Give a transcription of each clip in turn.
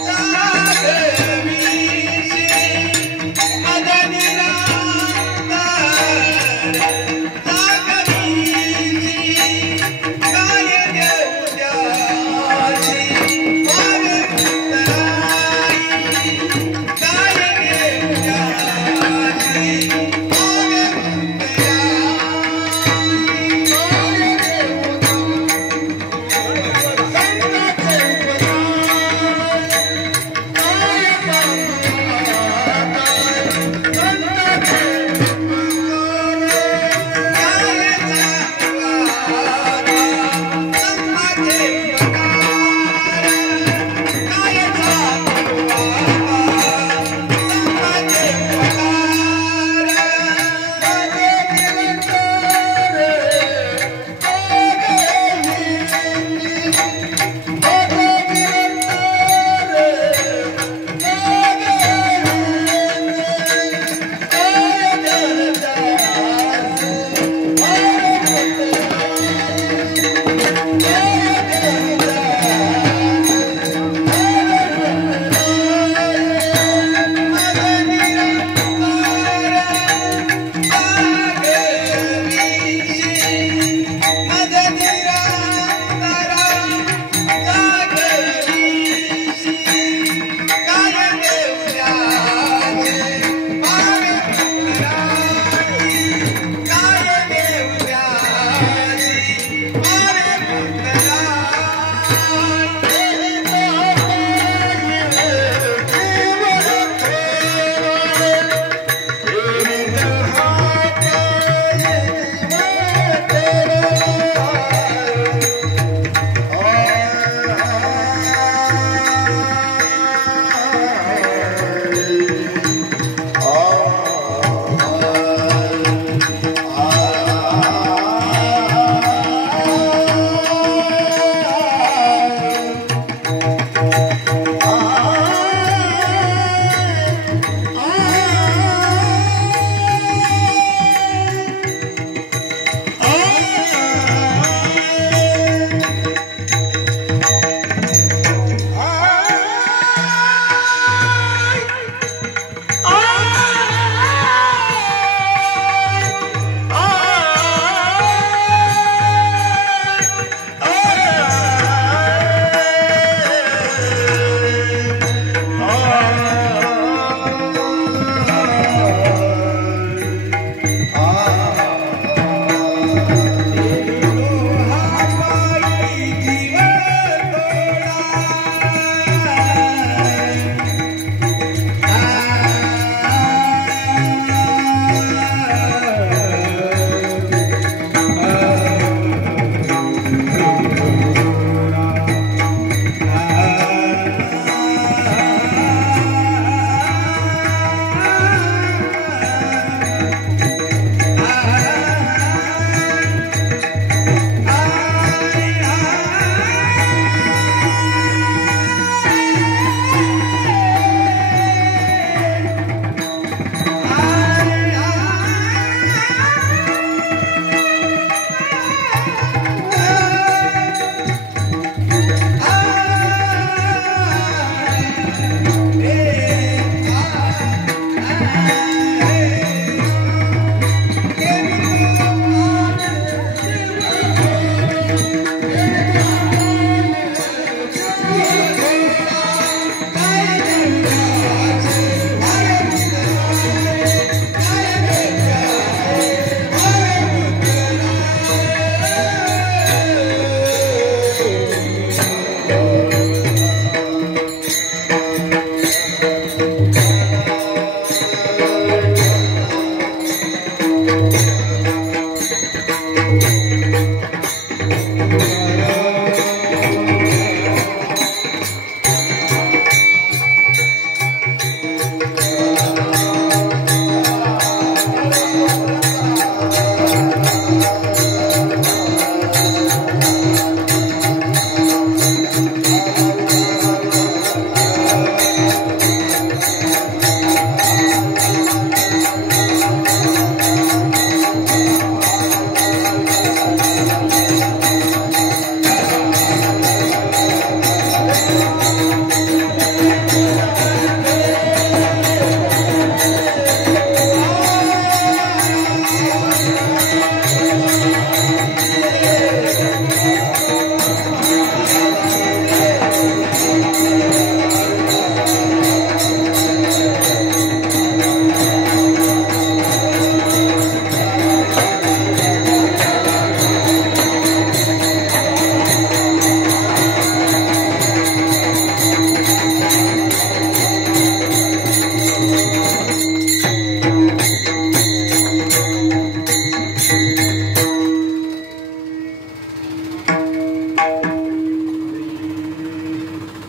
Ah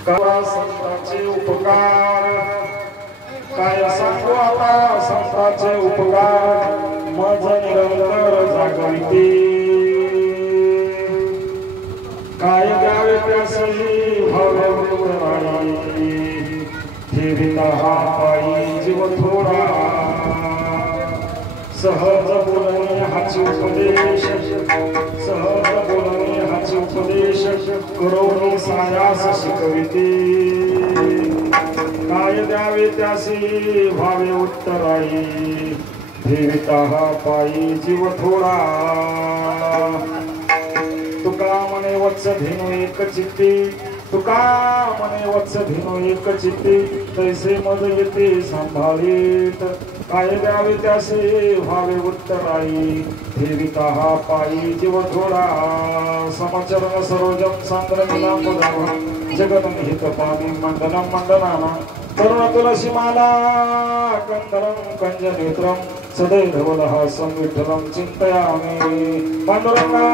करा संतांचे उपकार काय सांगू आता संतांचे उपकार मज निरंतर जागविते काय द्यावे त्यासी भावराई ठेविता हा पायी जीव थोडा सहज बोलणे हाची उपदेश सहज बोलणे हाची उपदेश करोनी सायास शिकविते काय द्यावे त्यासी भावे उत्तराई ठेविता हा पायी जीव थोडा तुका मने वत्स धेनु एक चित्ती तुका मने वत्स धेनु एक चित्ती तैसे मज येते सांभाळीत काय द्यावे त्यासे व्हावे उत्तराई ठेविता हा पायी जीव थोडा समचरण सरोजम सांद्रमिलांबुधावं जगन्निहित पाणी मंडनं मंडनाना तरुण तुलसी माला कंदरं कंजनेत्रं सदैवलहासं विठ्ठलं चिन्तयामि पांडुरंगा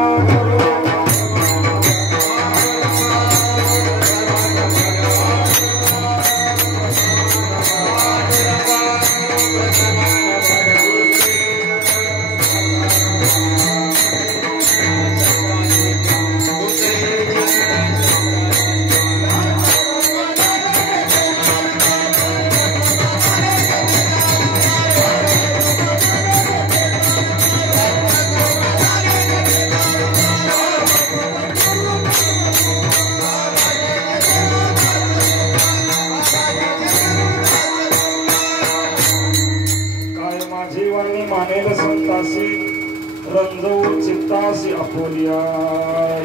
रंजवू चित्तासी अपोलिया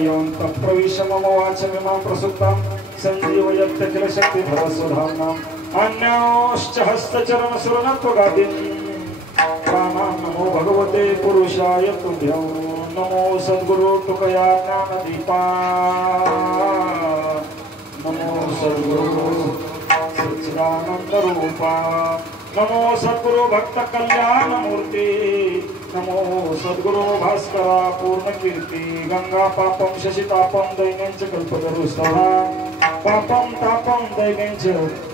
यौंत प्रविश मम वाचमिमां प्रसुप्तां संजीवयत्य किल शक्तिधर सुधाम्नाम् अन्योश्च हस्तचरण सुरनत्वगादिं प्राणां नमो भगवते पुरुषाय तुभ्यं नमो सद्गुरु तुकया ज्ञानदीपा नमो सद्गुरु सच्चिदानन्दरूपा नमो सद्गुरु भक्त कल्याण मूर्ति नमो सद्गुरु भास्करा पूर्ण कीर्ति गंगा पापम शशितापम दैन्यंच कल्पतरुस्तवा पापम तापम दैन्यंच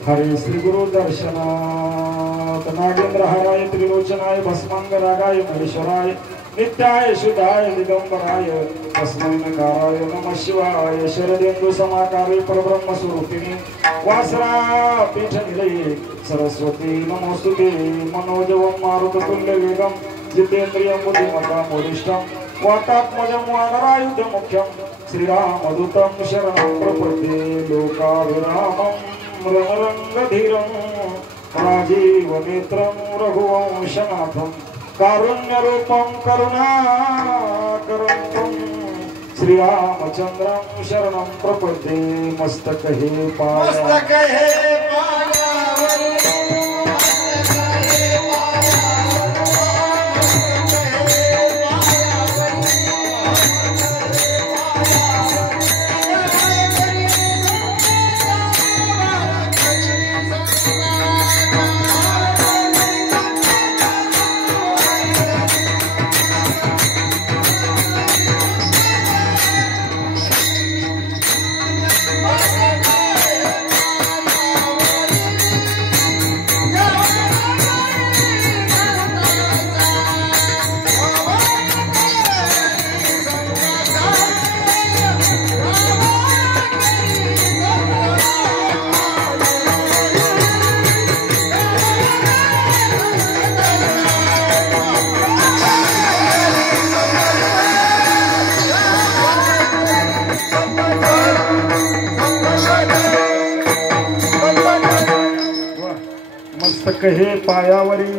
हरे श्री गुरु दर्शनात् नागेंद्र हराय त्रिलोचनाय भस्मांगरागाय महेश्वराय नित्याय शुद्धाय दिगंबराय तस्मै नकाराय नमः शिवाय शरदेन्दु समाकारे परब्रह्म स्वरूपिणी वासरा पीठ निलये सरस्वती नमोस्तुते मनोजवं मारुततुल्य वेगं जितेन्द्रियं बुद्धिमतां वरिष्ठं वातात्मजं वानरायुधं मुख्यं श्रीरामदूतं शरणं प्रपद्ये लोकाभिरामं रणरङ्गधीरं राजीवनेत्रं रघुवंशनाथं कारुण्यरूपं करुणाकरं श्रीरामचन्द्रं शरणं प्रपद्ये मस्तकहे पाया कहे पायावरी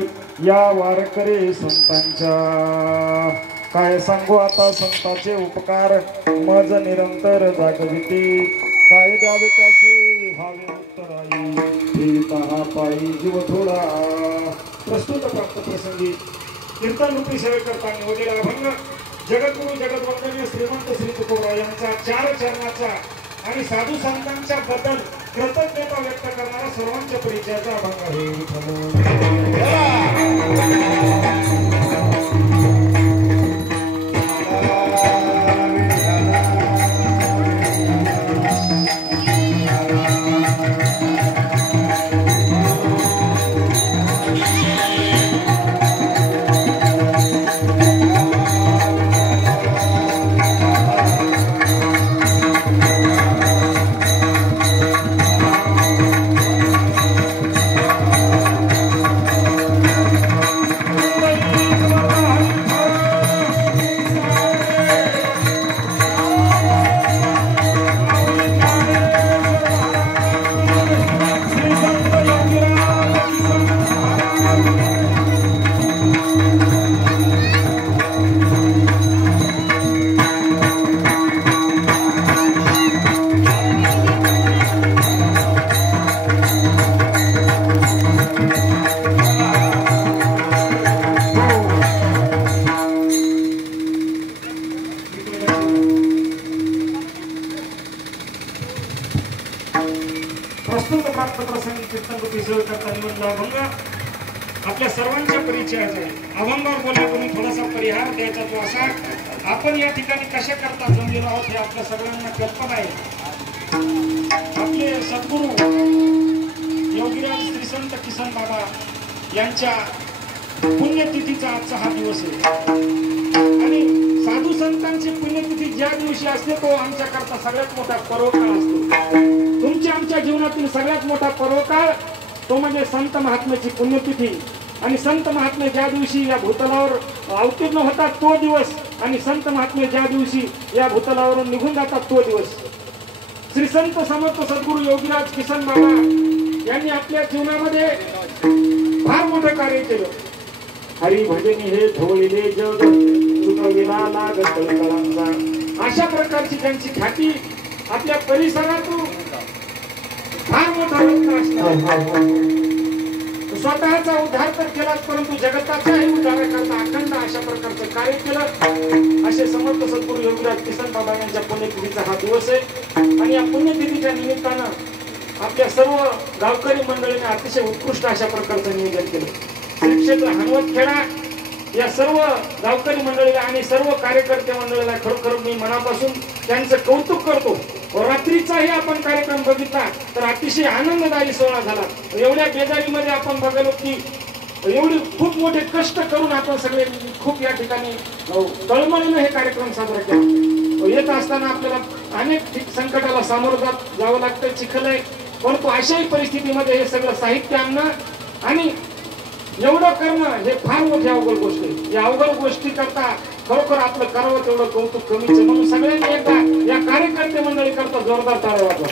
या वारकरी संतांच्या काय सांगू आता संतांचे उपकार मज निरंतर जागविते काय द्यावे त्याचे भावे उत्तराई ठेविता हा पायी जीव थोडा प्रस्तुत प्राप्त प्रसंगी कीर्तन रूपी सेवे करता निवडलेला अभंग जगद्गुरु जगद्वंदनीय श्रीमंत श्री तुकोबरायांचा 4 चरणाचा आणि साधू संतांच्या बद्दल कृतज्ञता व्यक्त करणारा सर्वांच्या परिचयाचा अभंग आहे। वस्तुंत प्राप्त प्रसंगी कीर्तनरूपी सेवा करता निवडला अभंग आपल्या सर्वांच्या परिचयाचा आहे. अभंगावर बोलण्यापूर्वी थोडासा परिहार द्यायचा तो असा, आपण या ठिकाणी कशा करता जमलेलो आहोत हे आपल्या सगळ्यांना कल्पना आहे. आपले सद्गुरू योगीराज श्री संत किसन बाबा यांच्या पुण्यतिथीचा आजचा हा दिवस आहे आणि साधू संतांची पुण्यतिथी ज्या दिवशी असते तो आमच्याकरता सगळ्यात मोठा पर्वकाळ असतो. तुमच्या आमच्या जीवनातील सगळ्यात मोठा पर्वकाळ तो म्हणजे संत महात्म्याची पुण्यतिथी. आणि संत महात्मे ज्या दिवशी या भूतलावर अवतीर्ण होतात तो दिवस आणि संत महात्मे ज्या दिवशी या भूतलावरून निघून जातात तो दिवस. श्री संत समर्थ सद्गुरू योगीराज किसन बाबा यांनी आपल्या जीवनामध्ये फार मोठं कार्य केलं. हरी भजनी हे ढोळले जग चुकविला लागत कळांचा, अशा प्रकारची त्यांची ख्याती आपल्या परिसरातून फार मोठा रत्न असणार. स्वतःचा उद्धार तर केलाच परंतु जगताचाही उद्धाराकरता अखंड अशा प्रकारचं कार्य केलं. असे समर्थ सद्गुरू योगीराज किसन बाबा यांच्या पुण्यतिथीचा हा दिवस आहे आणि या पुण्यतिथीच्या निमित्तानं आपल्या सर्व गावकरी मंडळीने अतिशय उत्कृष्ट अशा प्रकारचं नियोजन केलं. श्री क्षेत्र हनुवतखेडा या सर्व गावकरी मंडळीला आणि सर्व कार्यकर्ते मंडळीला खरोखर मी मनापासून त्यांचं कौतुक करतो. रात्रीचाही आपण कार्यक्रम बघितला तर अतिशय आनंददायी सोहळा झाला. एवढ्या बेजारीमध्ये आपण बघालो की एवढे खूप मोठे कष्ट करून आपण सगळे खूप या ठिकाणी तळमळीने हे कार्यक्रम साजरा केला. येत असताना आपल्याला अनेक संकटाला सामोरं जावं लागतं, चिखल आहे, परंतु अशाही परिस्थितीमध्ये हे सगळं साहित्य आणणं आणि एवढं करणं हे फार मोठी अवघड गोष्ट आहे. या अवघड गोष्टी करता खरोखर आपलं करावं तेवढं कौतुक कमीच आहे. म्हणून सगळ्यांनी एकदा या कार्यकर्ते मंडळी करता जोरदार टाळ्या वाजवा.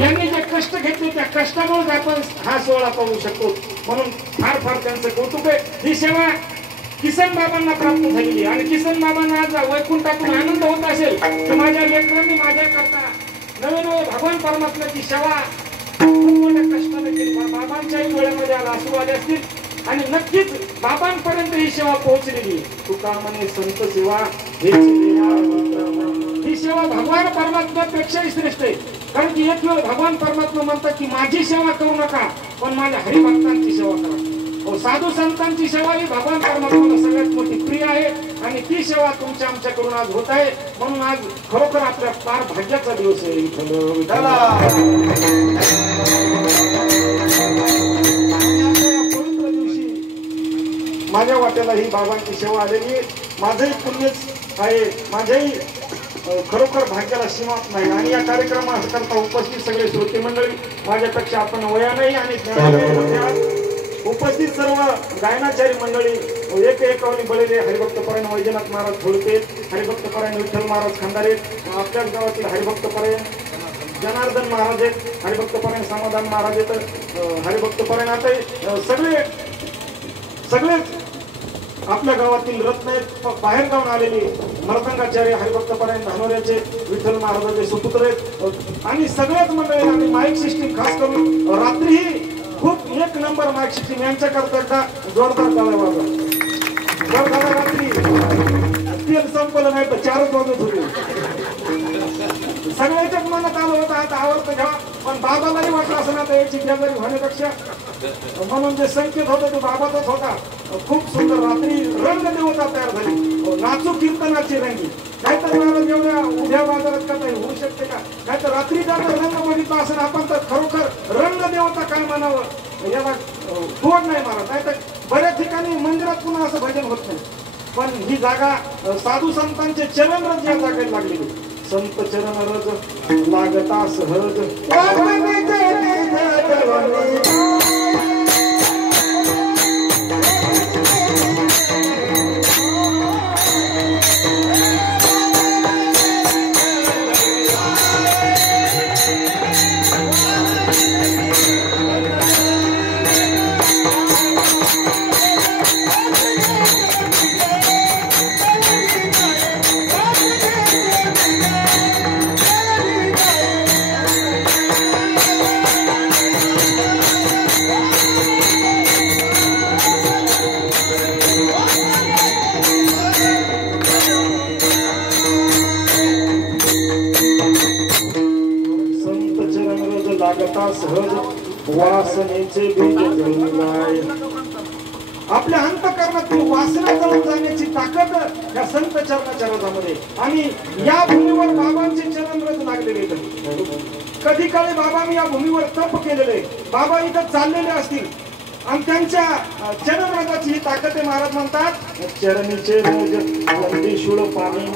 यांनी जे कष्ट घेतले त्या कष्टामुळेच आपण हा सोहळा पाहू शकतो. म्हणून फार फार त्यांचं कौतुक आहे. ही सेवा किसन बाबांना प्राप्त झालेली आणि किसन बाबांना आज वैकुंठातून आनंद होत असेल तर माझ्या लेकरांनी माझ्या करता नवे नवे भगवान परमात्म्याची सेवा खूप मोठ्या कष्टाने केली. बाबांच्याही डोळ्यामध्ये आज आसू आले असतील आणि नक्कीच बाबांपर्यंत ही सेवा पोहोचलेली. तुका म्हणे संत सेवा ही सेवा भगवान परमात्म्यापेक्षाही श्रेष्ठ आहे. कारण की एक वेळ भगवान परमात्मा म्हणतात की माझी सेवा करू नका पण माझ्या हरिभक्तांची सेवा करा. साधू संतांची सेवा ही भगवान परमात्म्याला सगळ्यात मोठी प्रिय आहे आणि ती सेवा तुमच्या आमच्याकडून आज होत आहे. म्हणून आज खरोखर आपल्या फार भाग्याचा दिवस आहे. पवित्र दिवशी माझ्या वाट्याला ही बाबांची सेवा आलेली. माझंही पुण्यच आहे, माझ्याही खरोखर भाग्याला सीमाच नाही. आणि या कार्यक्रमाकरता उपस्थित सगळे श्रोते मंडळी माझ्यापेक्षा आपण वयानही आणि उपस्थित सर्व गायनाचारी मंडळी एक एकावनी बळेले हरिभक्तपरायण वैजनाथ महाराज थोडके, हरिभक्तपरायण विठ्ठल महाराज खंडारे, आपल्याच गावातील हरिभक्तपरायण जनार्दन महाराज आहेत, हरिभक्तपरायण समाधान महाराज आहेत, हरिभक्तपरायण आता सगळेच आपल्या गावातील रत्न आहेत. बाहेर गावून आलेली मर्दंगाचार्य हरिभक्तपरायण धानोऱ्याचे विठ्ठल महाराजाचे सुपुत्र आहेत आणि सगळ्याच मंडळी आणि माईक सिस्टीम खास करून रात्रीही खूप एक नंबर माईक सिस्टीम यांच्याकरता एकदा जोरदार टाळ्या वाजवा. जोरदार रात्री तेल संपलं नाही तर 4च वाजत होते. सगळ्याच्याच मनात आलं होतं आता आवडतं घ्या पण बाबालाही वाटलं असं ना तर याची बेजारी होण्यापेक्षा म्हणून जे संकेत होता तो बाबाचाच होता. खूप सुंदर रात्री रंगदेवता तयार झाली. नाचू कीर्तनाची रंगी. नाहीतर महाराज एवढ्या उभ्या बाजारात का काही होऊ शकते का? नाहीतर रात्रीचा जर रंग बघितला असेल आपण तर खरोखर रंगदेवता काय म्हणावं याला तोड नाही महाराज. नाहीतर बऱ्याच ठिकाणी मंदिरात पुन्हा असं भजन होत नाही. पण ही जागा साधू संतांचे चरण रज या जागेत लागलेली. संत चरण रज लागता सहज लागता सहज वासनेचे बीज जळून जाय. आपल्या अंतःकरणातील वासना जळून जाण्याची ताकद या संत चरणाच्या रथामध्ये. आणि या भूमीवर बाबांचे चरणरथ लागलेले. कधी काळी बाबांनी या भूमीवर तप केलेले, बाबा इथं चाललेले असतील आणि त्यांच्या चरणरथाची ही ताकद आहे. महाराज म्हणतात चरणीचे रोज वंदीशूळ पाणी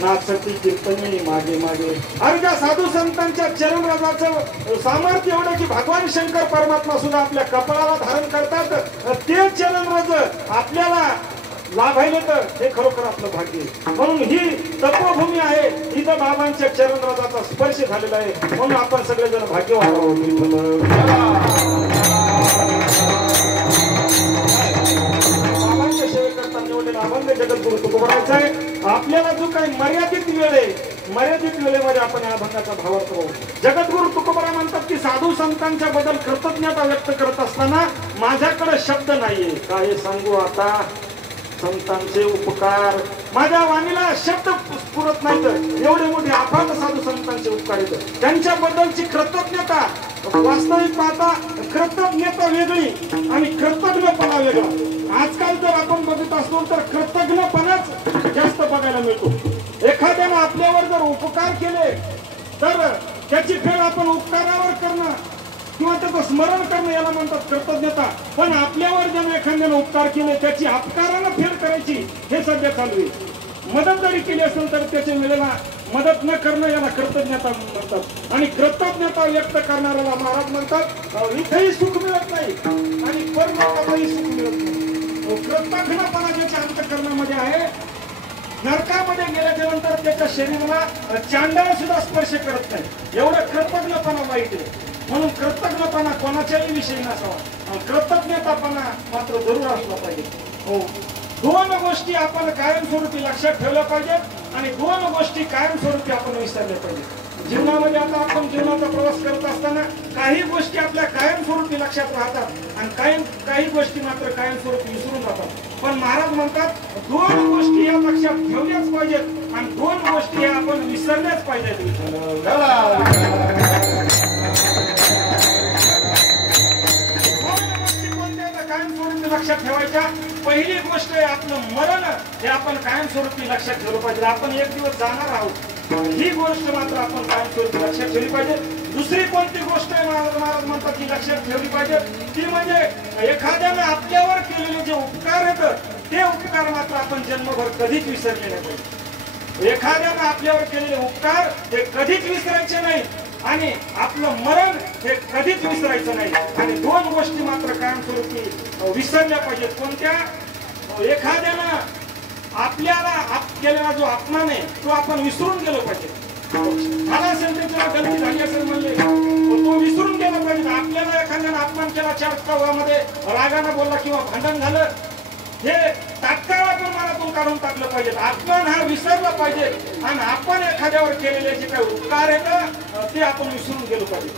नाचती कीर्तनी मागे मागे. अरे त्या साधू संतांच्या चरणरथाचं सामर्थ्य एवढं की भगवान शंकर परमात्मा सुद्धा आपल्या कपाळाला धारण करतात. ते चरणरथ आपल्याला लाभायले तर हे खरोखर आपलं भाग्य. म्हणून ही तपोभूमी आहे, इथं बाबांच्या चरणरथाचा स्पर्श झालेला आहे. म्हणून आपण सगळेजण भाग्यवान आहोत. बाबांच्या सेवेकरता निवडलेला अभंग जगद्गुरु तुकोबारायचा आहे. आपल्याला जो काही मर्यादित वेळ आहे, मर्यादित वेळेमध्ये आपण या अभंगाचा भावार्थ होऊ. जगद्गुरु तुकोबारा म्हणतात की साधू संतांच्या बद्दल कृतज्ञता व्यक्त करत असताना माझ्याकडे शब्द नाहीये. काय सांगू आता संतांचे उपकार, माझ्या वाणीला शब्द पुरत नाही. तर एवढे मोठे अफाट साधू संतांचे उपकार आहेत. त्यांच्याबद्दलची कृतज्ञता वास्तविक पाहता कृतज्ञता वेगळी आणि कृतज्ञपणा वेगळा. आजकाल जर आपण बघत असतो तर कृतज्ञपणाच जास्त बघायला मिळतो. एखाद्याने आपल्यावर जर उपकार केले तर त्याची फेड आपण उपकारावर करणं किंवा त्याचं स्मरण करणं याला म्हणतात कृतज्ञता. पण आपल्यावर जेव्हा एखाद्याने उपकार केले त्याची अपकारानं फेड करायची हे सध्या चालू आहे. मदत जरी केली असेल तर त्याच्या वेळेला मदत न करणं याला कृतज्ञता म्हणतात. आणि कृतज्ञता व्यक्त करणाऱ्याला महाराज म्हणतात इथेही सुख मिळत नाही आणि परलोकातही सुख मिळत नाही. कृतज्ञपणा ज्याच्या अंतःकरणामध्ये आहे, नरकामध्ये गेल्याच्या नंतर त्याच्या शरीराला चांडाळ सुद्धा स्पर्श करत नाही. एवढं कृतज्ञपणा वाईट आहे. म्हणून कृतज्ञपणा कोणाच्याही विषयी नसावा, कृतज्ञतापणा मात्र जरूर असला पाहिजे. हो, दोन गोष्टी आपण कायमस्वरूपी लक्षात ठेवल्या पाहिजेत आणि दोन गोष्टी कायमस्वरूपी आपण विसरल्या पाहिजेत. जीवनामध्ये आता आपण जीवनाचा प्रवास करत असताना काही गोष्टी आपल्या कायमस्वरूपी लक्षात राहतात आणि काही गोष्टी मात्र कायमस्वरूपी विसरून जातात. पण महाराज म्हणतात दोन गोष्टी या लक्षात ठेवल्याच पाहिजेत आणि दोन गोष्टी या आपण विसरल्याच पाहिजेत. कायमस्वरूपी लक्षात ठेवायच्या. पहिली गोष्ट आहे आपलं मरण, हे आपण कायमस्वरूपी लक्षात ठेवलं पाहिजे. आपण एक दिवस जाणार आहोत, ही गोष्ट मात्र आपण कायमस्वरूपी लक्षात ठेवली पाहिजे. दुसरी कोणती गोष्ट आहे महाराज म्हणतात की लक्षात ठेवली पाहिजे, ती म्हणजे एखाद्याने आपल्यावर केलेले जे उपकार आहेत ते उपकार मात्र आपण जन्मभर कधीच विसरले नाही पाहिजे. एखाद्याने आपल्यावर केलेले उपकार हे कधीच विसरायचे नाही आणि आपलं मरण हे कधीच विसरायचं नाही. आणि दोन गोष्टी मात्र कायमस्वरूपी विसरल्या पाहिजेत. कोणत्या? एखाद्यानं आपल्याला केलेला जो अपमान आहे तो आपण विसरून गेलो पाहिजे. मला असेल त्याच्याला गलती झाली असेल म्हणले तो विसरून गेला पाहिजे. आपल्याला एखाद्यानं अपमान केला, चार चौघामध्ये रागानं बोलला किंवा भांडण झालं, हे तात्काळ आपण मनातून काढून टाकलं पाहिजे. अपमान हा विसरला पाहिजे आणि आपण एखाद्यावर केलेले जे काही उपकार आहेत ते आपण विसरून गेलो पाहिजे.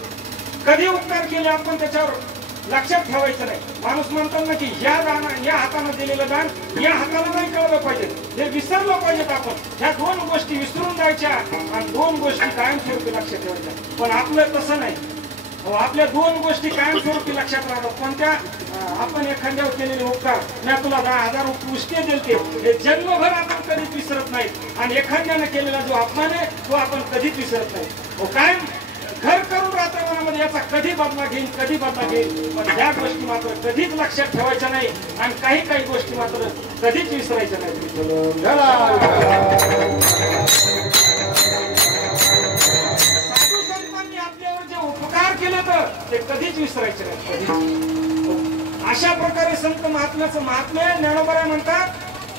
कधी उपकार केले आपण त्याच्यावर लक्षात ठेवायचं नाही. माणूस म्हणतात ना की या हाताने दिलेलं दान या हाताला नाही कळलं पाहिजे, हे विसरलं पाहिजेत आपण. ह्या दोन गोष्टी विसरून जायच्या आणि दोन गोष्टी कायमस्वरूपी लक्षात ठेवायच्या. पण आपलं तसं नाही. आपल्या दोन गोष्टी कायमस्वरूपी लक्षात राहतात. कोणत्या? आपण एखाद्यावर केलेले उपकार, मी तुला 10,000 उष्टे दिलते, हे जन्मभर आपण कधीच विसरत नाही. आणि एखाद्याने केलेला जो अपमान आहे तो आपण कधीच विसरत नाही. कायम घर करून राहता मनामध्ये याचा कधी बदला घेईल, कधी बदला घेईल. पण ह्या गोष्टी मात्र कधीच लक्षात ठेवायच्या नाही आणि काही गोष्टी मात्र कधीच विसरायच्या नाही. साधू संतांनी आपल्यावर जे उपकार केले तर ते कधीच विसरायचे नाही. अशा प्रकारे संत महात्म्याचं महात्म्य ज्ञानोबा म्हणतात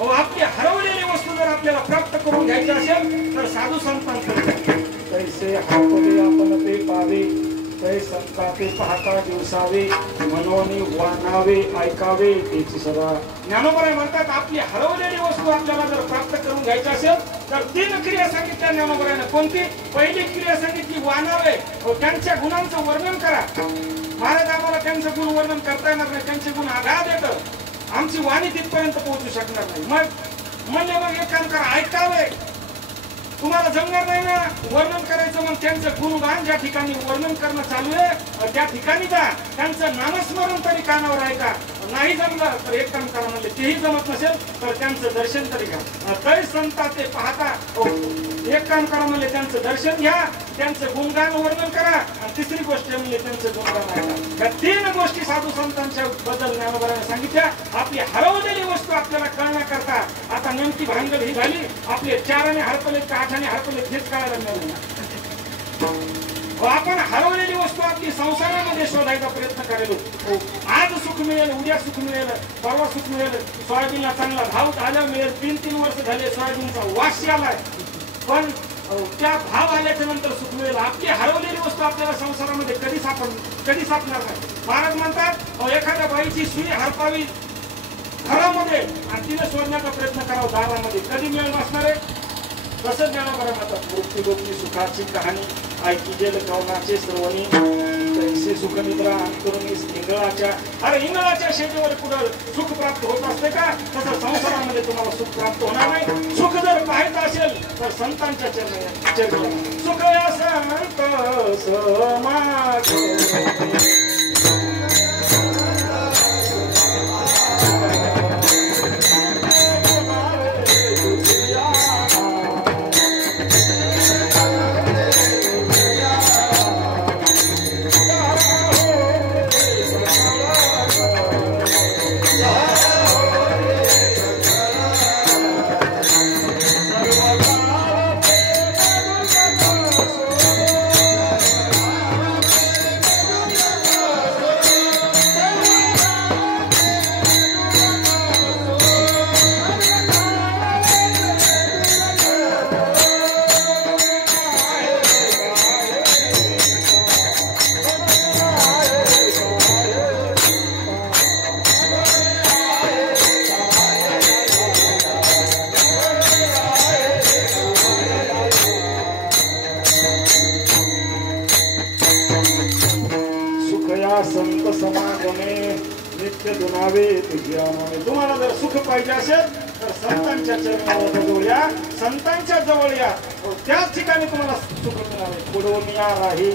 आपली हरवलेली वस्तू जर आपल्याला प्राप्त करून घ्यायची असेल तर साधू संतांकडे कैसे हापले आपण ते पावे, तै संता ते पाहता दिवसावे, मनोनी वानावे ऐकावे त्याची सदा. ज्ञानोबा म्हणतात आपली हरवलेली वस्तू आपल्याला जर प्राप्त करून घ्यायची असेल तर 3 क्रिया सांगितल्या ज्ञानोबाने. कोणती? पहिली क्रिया सांगितली वानावे, त्यांच्या गुणांचं वर्णन करा. महाराज आम्हाला त्यांचं गुण वर्णन करता येणार नाही, त्यांचे गुण आघात येतं, आमची वाणी तिथपर्यंत पोहोचू शकणार नाही. मग एक काम करा, ऐकावे. तुम्हाला जमणार नाही ना वर्णन करायचं, मग त्यांचं गुणगान ज्या ठिकाणी वर्णन करणं चालू आहे त्या ठिकाणी जा, त्यांचं नामस्मरण तरी कानावर ऐका. नाही जमलं तर एक काम करा, म्हणजे तेही जमत नसेल तर त्यांचं दर्शन तरी घ्या. तरी संता ते पाहता, एक काम करा म्हणजे त्यांचं दर्शन घ्या, त्यांचं गुणगान वर्णन करा, आणि तिसरी गोष्ट म्हणजे त्यांचं गुणगान ऐका. या 3 गोष्टी साधू संतांच्या बद्दल ज्ञानोबाराने सांगितल्या. आपली हरवलेली वस्तू आपल्याला कळण्याकरता आता नेमकी भानगड ही झाली. आपले 4 हरपले का 8 हरपले हेच कळायला मिळालं. आपण हरवलेली वस्तू आपली संसारामध्ये शोधायचा प्रयत्न करायलो. आज सुख मिळेल, उद्या सुख मिळेल, परवा सुख मिळेल, सोयाबीनला चांगला भाव झाला मिळेल. 3 वर्ष झाले सोयाबीनचा वास आलाय, पण त्या भाव आल्याच्या नंतर सुख मिळेल. आपली हरवलेली वस्तू आपल्याला संसारामध्ये कधी सापडणार नाही. महाराज म्हणतात एखाद्या बाईची सुई हरपावी घरामध्ये आणि तिने शोधण्याचा प्रयत्न करावा दारामध्ये, कधी मिळेल नसणार आहे. तसंच ज्ञानोबा म्हणतात गोपी गोपी सुखाची कहाणी ऐकी जेल कवनाचे श्रवणी, तैसे सुख निद्रा अंतरुणी इंगळाच्या. अरे इंगळाच्या शेतीवर कुठं सुख प्राप्त होत असते का? तसं संसारामध्ये तुम्हाला सुख प्राप्त होणार नाही. सुख जर पाहायचं असेल तर संतांच्या चरणी सुख या संत समाज. संत समागमे नित्य दुनावे तुझ्या. तुम्हाला जर सुख पाहिजे असेल तर संतांच्या चरणावर जवळ या, संतांच्या जवळ या, त्याच ठिकाणी तुम्हाला सुख मिळावे. पुढोनिया राही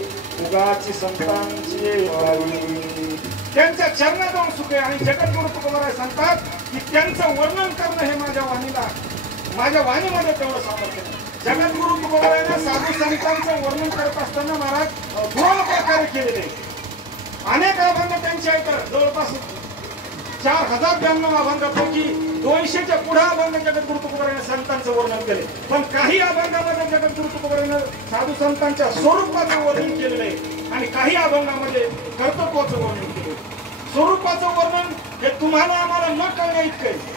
उगाची संतांची वारी. त्यांच्या चरणात जाऊन सुख आहे. आणि जगद्गुरु तुकोबाराय सांगतात की त्यांचं वर्णन करणं हे माझ्या वाणीमध्ये तेवढं सामर्थ्य नाही. जगद्गुरु तुकोबारायने साधू संतांचं वर्णन करत असताना महाराज 2 प्रकारे केलेले. अनेक अभंग त्यांचे आहेत, जवळपास 4092 अभंगापैकी 200च्या पुढे अभंग जगद्गुरु तुकोबारायने संतांचं वर्णन केले. पण काही अभंगामध्ये जगद्गुरु तुकोबारायने साधू संतांच्या स्वरूपाचं वर्णन केलेलं आहे आणि काही अभंगामध्ये कर्तृत्वाचं वर्णन केले. स्वरूपाचं वर्णन हे तुम्हाला आम्हाला न कळण्या इतकं,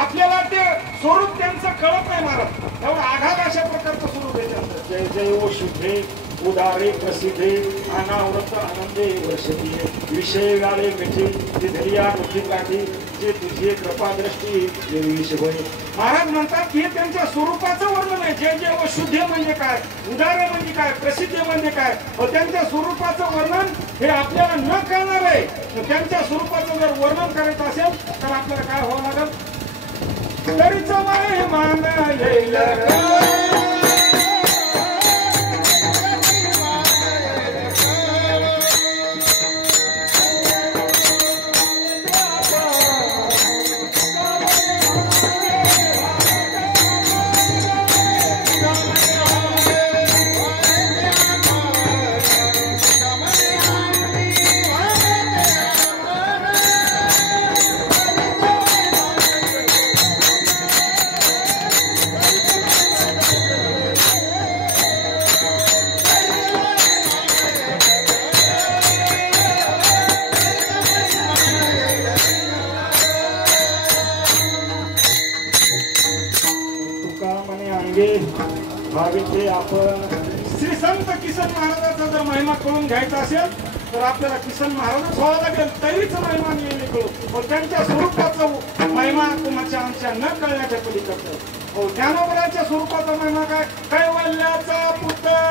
आपल्याला ते स्वरूप त्यांचं कळत नाही महाराज. एवढं आघात अशा प्रकारचं स्वरूप आहे त्यांचं. जय जय ओ शुभे उदारे प्रसिद्धे अनावृत आनंदे वर्षती. विषय गाळे मिठी तिधरिया मुठी काठी जे तुझी कृपादृष्टी विष होय. महाराज म्हणतात की त्यांच्या स्वरूपाचं वर्णन आहे. जय जय व शुद्ध म्हणजे काय, उदारे म्हणजे काय, प्रसिद्ध म्हणजे काय, त्यांच्या स्वरूपाचं वर्णन हे आपल्याला न कळणार आहे. त्यांच्या स्वरूपाचं जर वर्णन करायचं असेल तर आपल्याला काय व्हावं लागेल, तरीच मान येईल. भाविते आपण श्री संत किसन महाराजांचा जर महिमा कळून घ्यायचा असेल तर आपल्याला किसन महाराजच व्हावं लागेल, तरीच महिमा नेहमी कळू. पण त्यांच्या स्वरूपाचा महिमा तुमच्या आमच्या न कळण्याच्या पलीकडे. हो, ज्ञानोबराच्या स्वरूपाचा महिमा काय, कैवल्याचा पुतळा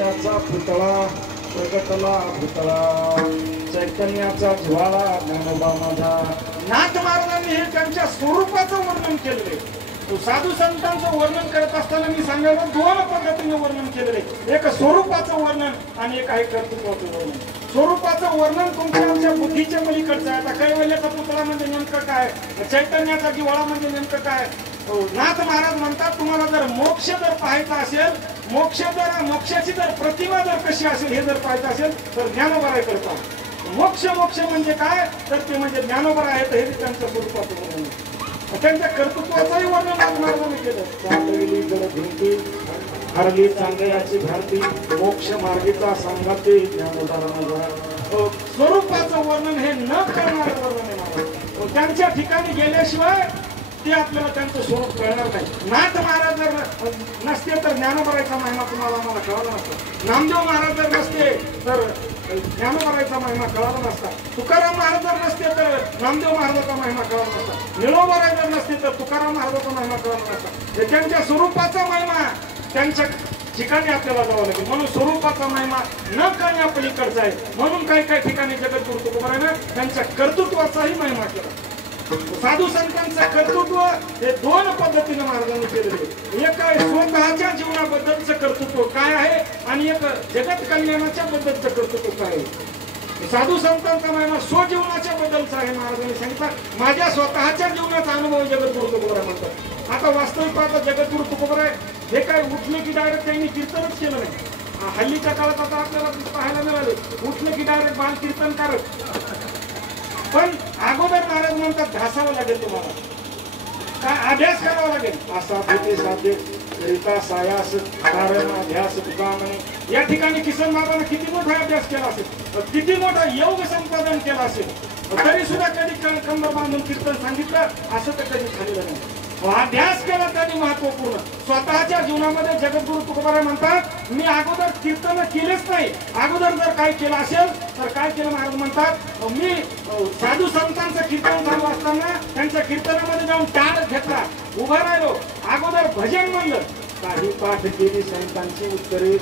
कौशल्याचा पुतळा प्रगटला पुतळा चैतन्याचा ज्वाळा ज्ञानोबा माझा. नाथ महाराजांनी हे त्यांच्या स्वरूपाचं वर्णन केलेलं आहे. साधू संतांचं वर्णन करत असताना मी सांगायला दोन पद्धतीने वर्णन केलेलं आहे. एक स्वरूपाचं वर्णन आणि एक आहे कर्तृत्वाचं वर्णन. स्वरूपाचं वर्णन तुमच्या आमच्या बुद्धीच्या पलीकडचं आहे. आता कैवल्याचा पुतळा म्हणजे नेमकं काय, चैतन्याचा ज्वाळा म्हणजे नेमकं काय. नाथ महाराज म्हणतात तुम्हाला जर मोक्ष जर पाहायचा असेल, मोक्षाची जर प्रतिमा जर कशी असेल हे जर पाहायचं असेल तर ज्ञानोबराय करतात. मोक्ष म्हणजे काय तर ते म्हणजे ज्ञानोबा आहेत. हे त्यांच्या स्वरूपाचं वर्णन. त्यांच्या कर्तृत्वाचंही वर्णन नाथ महाराजांनी केलं. चांगली जडभिंती हरली चांगल्याची भारती मोक्ष मार्गीचा सांगते ज्ञानोबा माझा. स्वरूपाचं वर्णन हे न करणारं वर्णन आहे. त्यांच्या ठिकाणी गेल्याशिवाय ते आपल्याला त्यांचं स्वरूप कळणार नाही. नाथ महाराज जर नसते तर ज्ञानोबरायचा महिमा तुम्हाला आम्हाला कळाला नसता. नामदेव महाराज जर नसते तर ज्ञानोबरायचा महिमा कळाला नसता. तुकाराम महाराज जर नसते तर नामदेव महाराजाचा महिमा कळाला नसता. निळोबराय जर नसते तर तुकाराम महाराजाचा महिमा कळाला नसता. त्यांच्या स्वरूपाचा महिमा त्यांच्या ठिकाणी आपल्याला जावं लागेल. म्हणून स्वरूपाचा महिमा न करण्यापलीकडचा आहे. म्हणून काही काही ठिकाणी जगद्गुरु तुकोबारायनं त्यांच्या कर्तृत्वाचाही महिमा केला. साधू संतांचं कर्तृत्व हे दोन पद्धतीने महाराजांनी केलेले. एक आहे स्वतःच्या जीवनाबद्दलचं कर्तृत्व काय आहे आणि एक जगत कल्याणाच्या बद्दलचं कर्तृत्व काय आहे. साधू संतांचा महिमा स्वजीवनाच्या बद्दलचा आहे. महाराजांनी सांगितलं माझ्या स्वतःच्या जीवनाचा अनुभव जगद्गुरु तुकोबाराय म्हणतात. आता वास्तविक पाहता जगद्गुरु तुकोबाराय हे काय उठले की डायरेक्ट त्यांनी कीर्तनच केलं नाही. हल्लीच्या काळात आता आपल्याला पाहायला मिळाले उठले की डायरेक्ट बाल कीर्तनकारक. पण अगोदर महाराज म्हणतात घासावं लागेल तुम्हाला, काय अभ्यास करावा लागेल. असा होते साध्य करिता सायास कारण अभ्यास तुका म्हणे. या ठिकाणी किसन बाबांना किती मोठा अभ्यास केला असेल, किती मोठा योग संपादन केला असेल, तरी सुद्धा कधी कंबर बांधून कीर्तन सांगितलं असं तर कधी झालेलं नाही. अभ्यास केला त्यांनी महत्वपूर्ण. स्वतःच्या जीवनामध्ये जगद्गुरु तुकोबाराय म्हणतात मी अगोदर कीर्तन केलेच नाही. अगोदर जर काय केलं असेल तर काय केलं महाराज म्हणतात मी साधू संतांचं कीर्तन चालू असताना त्यांच्या कीर्तनामध्ये जाऊन टाळ घेतला, उभा राहिलो. अगोदर भजन म्हणलं, काही पाठ केली संतांची उत्तरे.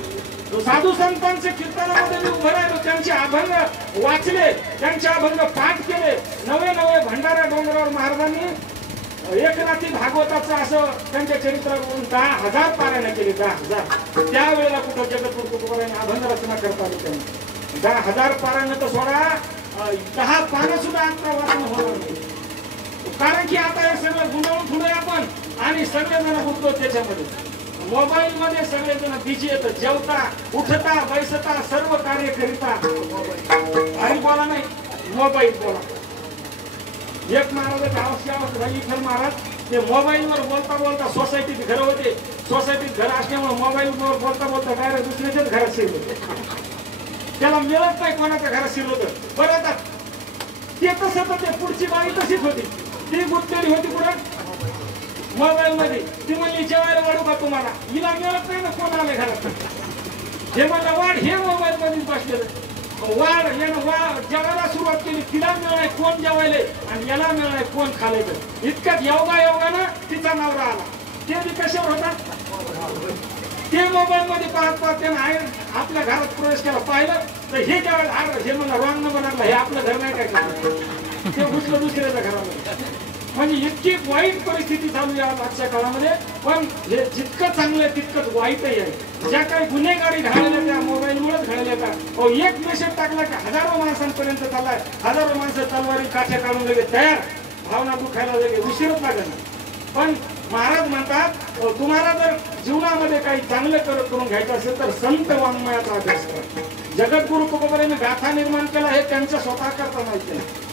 साधू संतांचे कीर्तनामध्ये मी उभं राहिलो, त्यांचे अभंग वाचले, त्यांचे अभंग पाठ केले. नवे नवे भंडारा डोंगरावर महाराजांनी एकनाथी भागवताचं असं त्यांच्या चरित्रावरून 10,000 पारायण केली. 10,000 त्यावेळेला कुठं जगद्गुरु तुकोबारायने अभंग रचना करता आली त्यांनी. 10,000 पारायण तर सोडा 10 पानं सुद्धा आता वाचन होणार नाही. कारण की आता हे सगळं गुंडाळून ठेवलंय आपण आणि सगळेजण गुंतलो त्याच्यामध्ये. मोबाईल मध्ये सगळेजण बिजी येतात, जेवता उठता बैसता सर्व कार्य करिता आणि बोला नाही मोबाईल बोला. एक महाराजांच्या अवस्था विठ्ठल महाराज ते मोबाईलवर बोलता बोलता सोसायटीत घर होते. सोसायटीत घर असल्यामुळे मोबाईलवर बोलता बोलता डायरेक्ट दुसऱ्याच्याच घरात शिरलो. त्याला मिळत नाही कोणाच्या घरात शिरलो तर. बरं आता ते तसं तर ते पुढची बाई तशीच होती. ती गुंतलेली होती कुठं मोबाईल मध्ये. ती म्हणली जेवायला वाढू का तुम्हाला. हिला मिळत नाही ना कोण आले घरात. हे म्हणलं वाढ, हे मोबाईल मध्येच बसलेलं. वाढ यानं जेवायला सुरुवात केली. तिला मिळालाय कोण जेवायले आणि याला मिळालाय कोण खाले. इतक्यात योगायोगानं तिचा नवरा आला. ते बी कशावर होता ते मोबाईल मध्ये पाहत पाहत त्यानं आहे आपल्या घरात प्रवेश केला. पाहिलं तर हे जेवायला हे म्हणा रॉंग नंबर आणला, हे आपलं घर नाही काय करत. ते घुसलं दुसऱ्याच्या घरामध्ये. म्हणजे इतकी वाईट परिस्थिती चालू आहे आजच्या काळामध्ये. पण हे जितकं चांगलं आहे तितकंच वाईटही आहे. ज्या काही गुन्हेगारी घडलेल्या त्या मोबाईलमुळेच घडल्या का. एक मेसेज टाकला की हजारो माणसांपर्यंत चाललाय. हजारो माणसं तलवारी काठ्या काढून लगेच तयार, भावना दुखायला लगेच उशीरच लागेल. पण महाराज म्हणतात तुम्हाला जर जीवनामध्ये काही चांगलं करून घ्यायचं असेल तर संत वाङ्मयाचा अभ्यास करा. जगद्गुरु तुकोबारायने गाथा निर्माण केला हे त्यांच्या स्वतः करता माहिती नाही.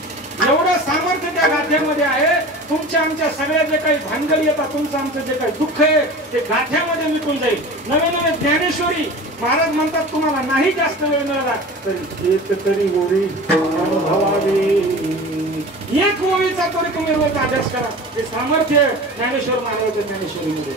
एवढं सामर्थ्य त्या गाथ्यामध्ये आहे. तुमच्या आमच्या सगळ्या जे काही भानगड येतात, तुमचं आमचं जे काही दुःख आहे ते गाथ्यामध्ये मिटून जाईल. नवे नवे ज्ञानेश्वरी महाराज म्हणतात तुम्हाला नाही जास्त वेळ मिळाला तरी एक तरी ओळी अनुभवावी. एक ओळीचा तरी तुम्ही रोज अभ्यास करा. ते सामर्थ्य ज्ञानेश्वर महाराजांच्या ज्ञानेश्वरीमध्ये.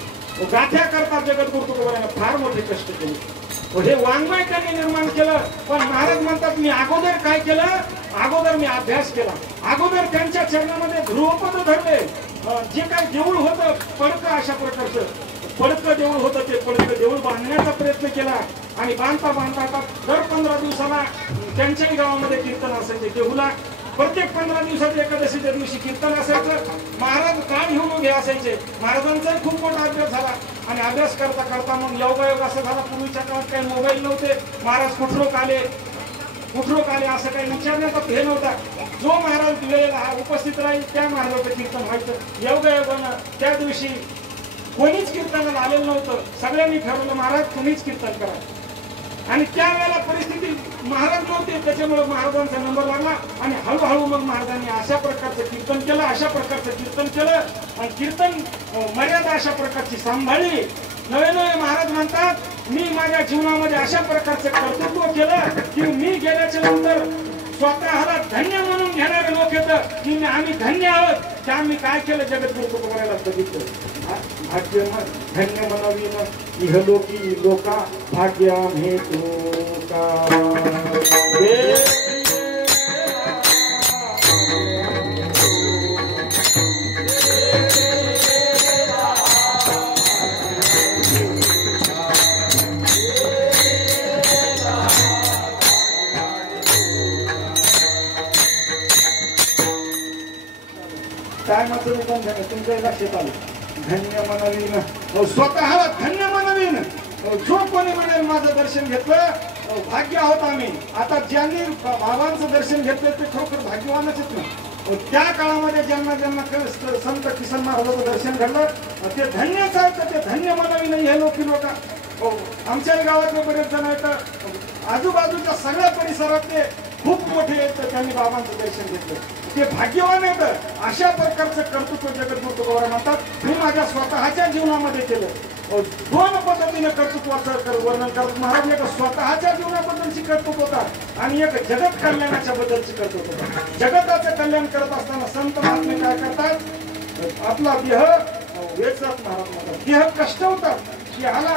गाथ्या करतात जगद्गुरु तुकोबारायने फार मोठे कष्ट केले. हे वाङ्मय त्यांनी निर्माण केलं. पण महाराज म्हणतात मी अगोदर काय केलं, अगोदर मी अभ्यास केला. अगोदर त्यांच्या चरणामध्ये ध्रुवपद धरले. जे काही देऊळ होतं पडकं अशा प्रकारचं पडकं देऊळ होतं ते पडकं देऊळ बांधण्याचा प्रयत्न केला आणि बांधता बांधता आता दर 15 दिवसाला त्यांच्याही गावामध्ये कीर्तन असायचे देहूला प्रत्येक 15 दिवसाच्या एकादशीच्या दिवशी कीर्तन असायचं महाराज कान घेऊन उभे असायचे महाराजांचाही खूप मोठा अभ्यास झाला आणि अभ्यास करता करता मग योगायोग असं झाला पूर्वीच्या काळात काही मोबाईल नव्हते महाराज कुठरोक आले असं काही विचारण्याचा हे नव्हता जो महाराज वेळेला उपस्थित राहील त्या महाराजाचं कीर्तन व्हायचं योगायोगानं त्या दिवशी कोणीच कीर्तनाला आलेलं नव्हतं सगळ्यांनी ठरवलं महाराज तुम्हीच कीर्तन करा आणि त्यावेळेला परिस्थिती महाराज नव्हते त्याच्यामुळे महाराजांचा नंबर लागला आणि हळूहळू मग महाराजांनी अशा प्रकारचं कीर्तन केलं आणि कीर्तन मर्यादा अशा प्रकारची सांभाळली नवे महाराज म्हणतात मी माझ्या जीवनामध्ये अशा प्रकारचं कर्तृत्व केलं की मी गेल्याच्या नंतर स्वतःला धन्य म्हणून घेणारे लोक येतं की आम्ही धन्य आहोत त्या आम्ही काय केलं जगद्गुरु करायला बघितलं भाग्य धन्य म्हणावी इहलोकी लोका भाग्या हेतू का टायमाचं निदान झालं तुमच्या लक्षात आलं धन्य म्हणवीन स्वतःला धन्य म्हणवीन जो कोणी म्हणेल माझं दर्शन घेतलं भाग्य आहोत आम्ही आता ज्यांनी बाबांचं दर्शन घेतलं ते खरोखर भाग्यवानच ना त्या काळामध्ये ज्यांना संत किसन महाराजांचं दर्शन घडलं ते धन्यच आहेत ते धन्य म्हणवीन हे लोक आमच्या गावातले बरेच जण आहेत आजूबाजूच्या सगळ्या परिसरात ते खूप मोठे आहेत त्यांनी बाबांचं दर्शन घेतलं ते भाग्यवान आहेत अशा प्रकारचं कर्तृत्व जगद्गुरु तुकोबाराय म्हणतात मी माझ्या स्वतःच्या जीवनामध्ये केलं दोन पद्धतीने कर्तृत्वाचं वर्णन करत महाराज एक स्वतःच्या जीवनाबद्दलची कर्तृत्व होता आणि एक जगत कल्याणाच्या बद्दलची कर्तृत्व होता जगताचं कल्याण करत असताना संत महात्मे काय करतात आपला देह वेचत महाराज म्हणतात देह कष्ट होतात की आला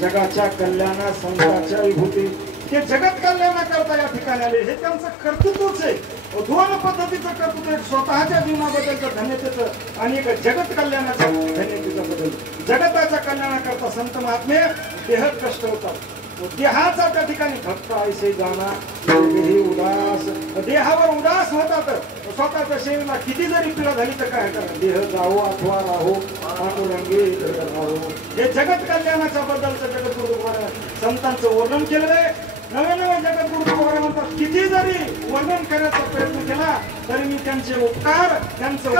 जगाच्या कल्याणा संतांच्या विभूती हे जगत कल्याणाकरता या ठिकाणी आले हे त्यांचं कर्तृत्वच आहे दोन पद्धतीचं कर्तृत्व एक स्वतःच्या जीवनाबद्दलचं धन्यतेचं आणि एक जगत कल्याणाचं धन्यतेचं बद्दल जगताच्या कल्याणाकरता संत महात्मे देह कष्ट होतात देहाचा त्या ठिकाणी भक्त ऐसे जाना उदास देहावर उदास होतात स्वतःच्या शरीराला किती जरी पीडा झाली तर काय करा देह जावो अथवा राहो पांडुरंगी राहो हे जगत कल्याणाच्या बद्दलचं जगद्गुरु संतांचं वर्णन केलेलं आहे नवे जगद्गुरु तुकोबाराय म्हणतात किती जरी वर्णन करण्याचा प्रयत्न केला तरी मी त्यांचे उपकार त्यांचं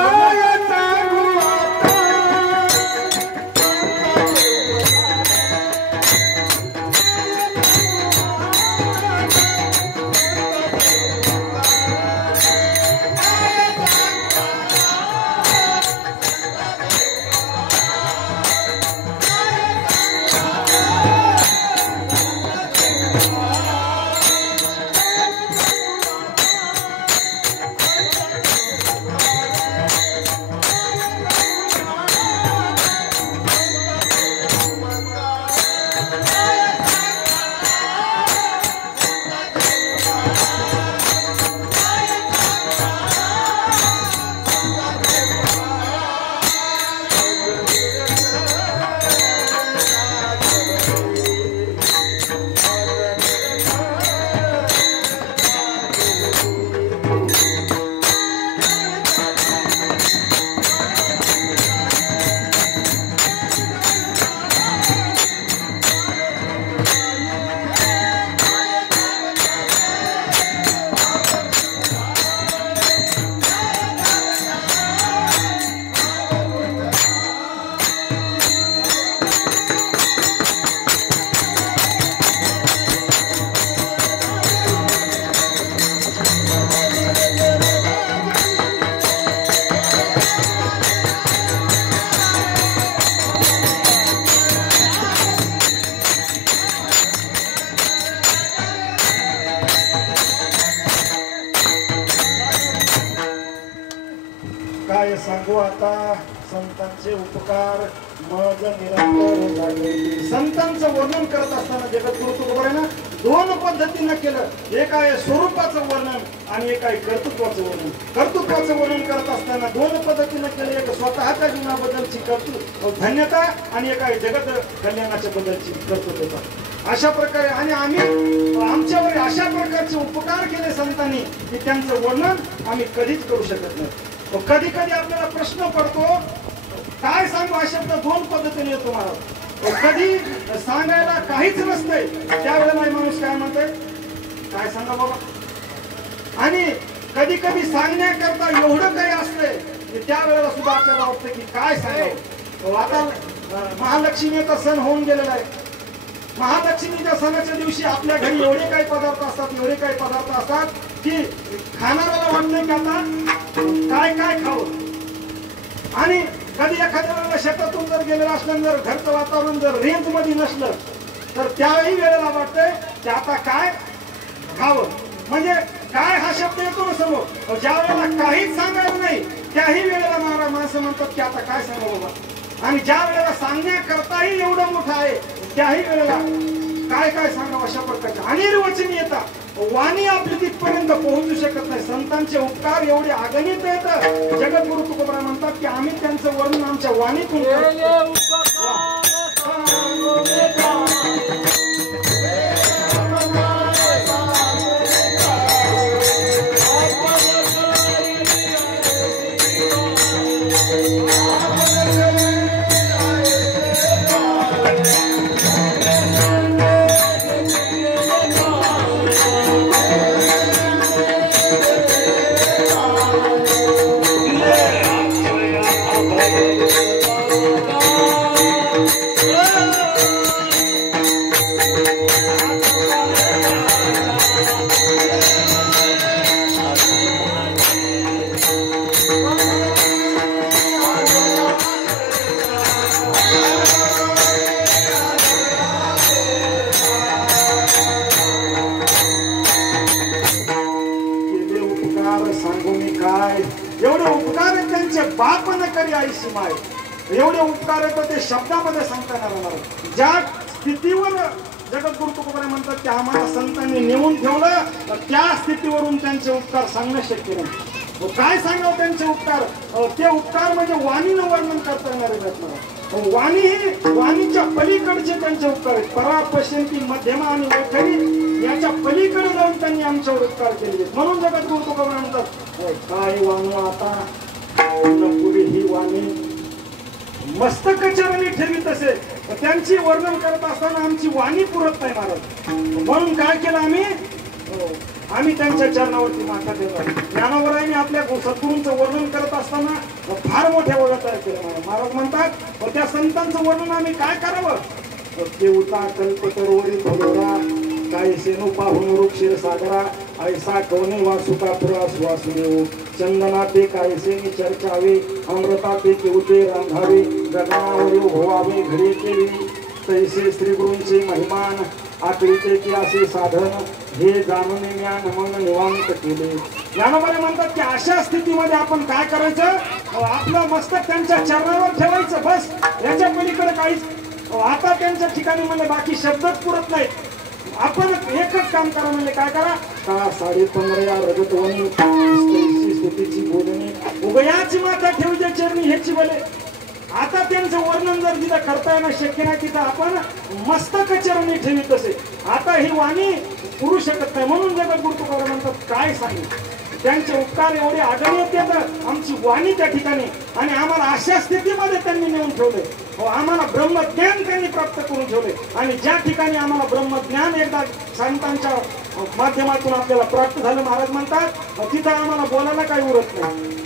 काय सांगू आता संतांचे उपकार मज निरंतर जागृती. संतांचं वर्णन करत असताना जगद्गुरु तुकोबारायनं दोन पद्धतीनं केलं. एक आहे स्वरूपाचं वर्णन आणि एक आहे कर्तृत्वाचं वर्णन. कर्तृत्वाचं वर्णन करत असताना दोन पद्धतीनं केलं. एक स्वतःच्या जीवनाबद्दलची धन्यता आणि एक आहे जगत कल्याणाच्या बद्दलची कर्तृत्वता. अशा प्रकारे आणि आम्ही आमच्यावर अशा प्रकारचे उपकार केले संतांनी की त्यांचं वर्णन आम्ही कधीच करू शकत नाही. कधी कधी आपल्याला प्रश्न पडतो काय सांगू. हा शब्द दोन पद्धतीने येतो मला. कधी सांगायला काहीच नसतंय त्यावेळेला माणूस काय म्हणतोय काय सांगा बाबा. आणि कधी कधी सांगण्याकरता एवढं काही असतंय की त्यावेळेला सुद्धा आपल्याला वाटतं की काय सांगावं. आता महालक्ष्मीचा सण होऊन गेलेला आहे. महालक्ष्मीच्या सणाच्या दिवशी आपल्या घरी एवढे काही पदार्थ असतात की खाणाऱ्याला वाटतं की आता काय काय खावं. आणि कधी एखाद्या वेळेला शेतातून जर गेलेलं असलं जर घरचं वातावरण जर रेंज मध्ये नसलं तर त्याही वेळेला वाटतंय की आता काय खावं. म्हणजे काय हा शब्द येतो ना समोर. ज्या वेळेला काहीच सांगायला नाही त्याही वेळेला माणसं म्हणतात की आता काय सांगावं बाबा. आणि ज्या वेळेला सांगण्याकरताही एवढं मोठं आहे त्याही वेळेला काय काय सांगावं अशा प्रकारचे अनिर्वचनीय येतात. वाणी आपली तिथपर्यंत पोहोचू शकत नाही. संतांचे उपकार एवढे अगणित आहेत. जगद्गुरु तुकोबाराय म्हणतात की आम्ही त्यांचं वर्णन आमच्या वाणीतून माय एवढे उपकार आहेत ते शब्दामध्ये सांगता येणार. ज्या स्थितीवर जगद्गुरु तुकोबाराय म्हणतात की आम्हाला संतांनी नेऊन ठेवलं त्या स्थितीवरून त्यांचे उपकार सांगणं शक्य नाही. काय सांगावं त्यांचे उपकार. ते उपकार म्हणजे वाणीनं वर्णन करता येणारे आहेत. वाणी ही वाणीच्या पलीकडचे त्यांचे उपकार आहेत. परा पश्यंती मध्यमा आणि वैखरी याच्या पलीकडे जाऊन त्यांनी आमच्यावर उपकार केले. म्हणून जगद्गुरु तुकोबाराय म्हणतात काय वाणू आता पुढे ही वाणी मस्तक चरणी ठेवीत असे. त्यांची वर्णन करत असताना आमची वाणी पुरत नाही महाराज. म्हणून काय केलं आम्ही त्यांच्या चरणावरती माथा ठेवला. ज्ञानोबरायांनी आपल्या सद्गुरूंचं वर्णन करत असताना फार मोठ्या ओळख तयार केल्या. महाराज म्हणतात त्या संतांचं वर्णन आम्ही काय करावं. देवता कल्पतरोवरी फलोरा काय सेनू पाहून वृक्षीर सागरा ऐसा कवने वासुका पुरास वासुदेव चंदना ते कायसे चर्चावे अमृता ते केवते रांधावे गगनावर भोवावे घडे केली तैसे श्री गुरूंचे महिमान आकळीचे की असे साधन हे जाणून ज्ञान मन निवांत केले. ज्ञानोबाई म्हणतात की अशा स्थितीमध्ये आपण काय करायचं. आपलं मस्तक त्यांच्या चरणावर ठेवायचं बस. याच्या पलीकडे काहीच आता त्यांच्या ठिकाणी म्हणजे बाकी शब्दच पुरत नाहीत. आपण एकच काम करा म्हणजे काय करा. का 15.5 रजतवणी स्तुतीची बोलणी उभयाची माता ठेवच्या चरणी ह्याची बोले. आता त्यांचं वर्णन जर तिथं करता येणं शक्य नाही तिथं आपण मस्तक चरणी ठेवीत असे. आता ही वाणी पुरू शकत नाही. म्हणून जगद्गुरु तुकोबाराय म्हणतात काय सांगू. त्यांचे उपकार एवढे आगणित येतात आमची वाणी त्या ठिकाणी. आणि आम्हाला अशा स्थितीमध्ये त्यांनी नेऊन ठेवले. आम्हाला ब्रह्मज्ञान त्यांनी प्राप्त करून ठेवले. आणि ज्या ठिकाणी आम्हाला ब्रह्मज्ञान एकदा संतांच्या माध्यमातून आपल्याला प्राप्त झालं महाराज म्हणतात तिथं आम्हाला बोलायला काही उरत नाही.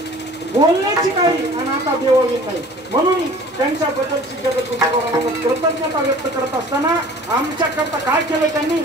बोलण्याची काही आणि आता देवावी नाही. म्हणून त्यांच्याबद्दलची जगद्गुरु तुकोबाराय कृतज्ञता व्यक्त करत असताना आमच्याकरता काय केलं त्यांनी.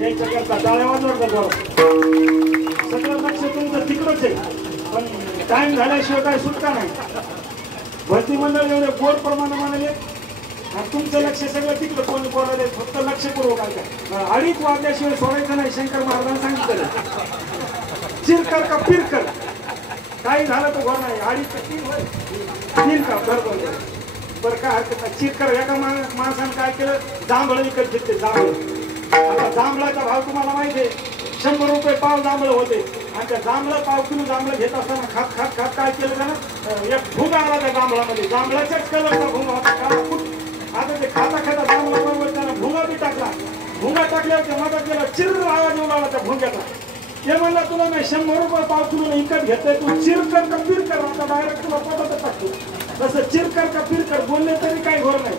यायचं करता टाळ्या वाजवता बरं. सगळं लक्ष तुमचं तिकडंच आहे, पण टाइम झाल्याशिवाय काय सुटका नाही. भरती मंडळ एवढे गोड प्रमाणे म्हणाले आणि तुमचं लक्ष सगळं तिकडं कोणी बोलायला फक्त लक्षपूर्वक ऐका. 2:30 वाजल्याशिवाय सोडायचं नाही. शंकर महाराजांनी सांगितलं चिरकर का पिरकर काही झालं तर घर नाही. 2:30 ते 3 होय 3 का बरोबर बरं काय हरकत नाही. चिरकर एका माणसानं काय केलं जांभळं विकत घेतले. जांभळं आता जांभळाचा भाव तुम्हाला माहिती आहे 100 रुपये पाव जांभळं होते आणि त्या जांभळं पाव किलो जांभळं घेत असताना खात खात खात काय केलं त्यानं एक भुंगा आला त्या जांभळामध्ये. जांभळाच्याच कलरचा भुंगा होता काळा फुट. आता ते खाता खाता जांभळा बरोबर त्यानं भुंगा बी टाकला. भुंगा टाकल्यावर त्या मधात गेला चिर आवाज येऊ लागला त्या भुंग्याचा. ते म्हणलं तुला मी 100 रुपये पाव किलो विकत घेतोय तू चिरकर का पिरकर आता डायरेक्ट तुला पोटात टाकतो. तसं चिरकर का पिरकर बोलले तरी काही घोर नाही.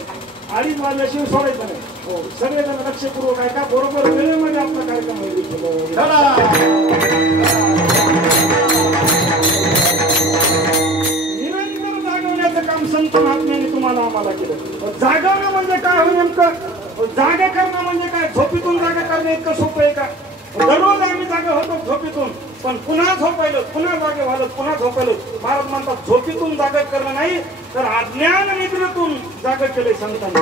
2:30 वाजल्याशिवाय सोडायचं नाही. हो सगळेजण लक्षपूर्वक ऐका. बरोबर वेळेमध्ये आपला कार्यक्रम होईल. निरंतर जागवण्याचं काम संत महात्म्याने तुम्हाला आम्हाला केलं. जागवणं म्हणजे काय हो नेमकं? जागा करणं म्हणजे काय? झोपीतून जागा करणं इतकं सोपं आहे का? दररोज आम्ही जागा होतो झोपीतून, पण पुन्हा झोपायलो, पुन्हा जागे व्हायलो, पुन्हा झोपायलो. महाराज म्हणतात झोपीतून जागा करणं नाही तर अज्ञान निद्रेतून जागा केलंय संतांनी.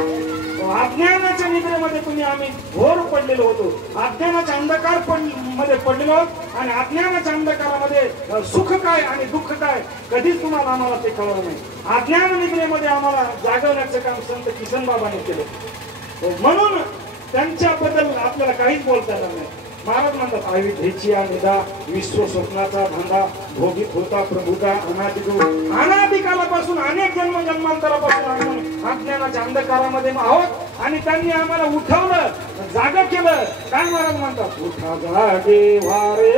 अज्ञानाच्या निद्रेमध्ये तुम्ही आम्ही घोर पडलेलो होतो. अज्ञानाच्या अंधकार मध्ये पडलेलो आहोत आणि अज्ञानाच्या अंधकारामध्ये सुख काय आणि दुःख काय कधीच तुम्हाला आम्हाला ते कळलं नाही. अज्ञान निद्रेमध्ये आम्हाला जागवण्याचं काम संत किसनबाबांनी केलं. म्हणून त्यांच्याबद्दल आपल्याला काहीच बोलता येणार नाही. महाराज म्हणतात आयुधेची निदा विश्व स्वप्नाचा धंदा भोगीत होता प्रभुता अनादिकालापासून अनेक जन्मांतरापासून आपण अज्ञानाच्या अंधकारामध्ये आहोत आणि त्यांनी आम्हाला उठवलं जागा केलं. काय महाराज म्हणतात उठा जागे वारे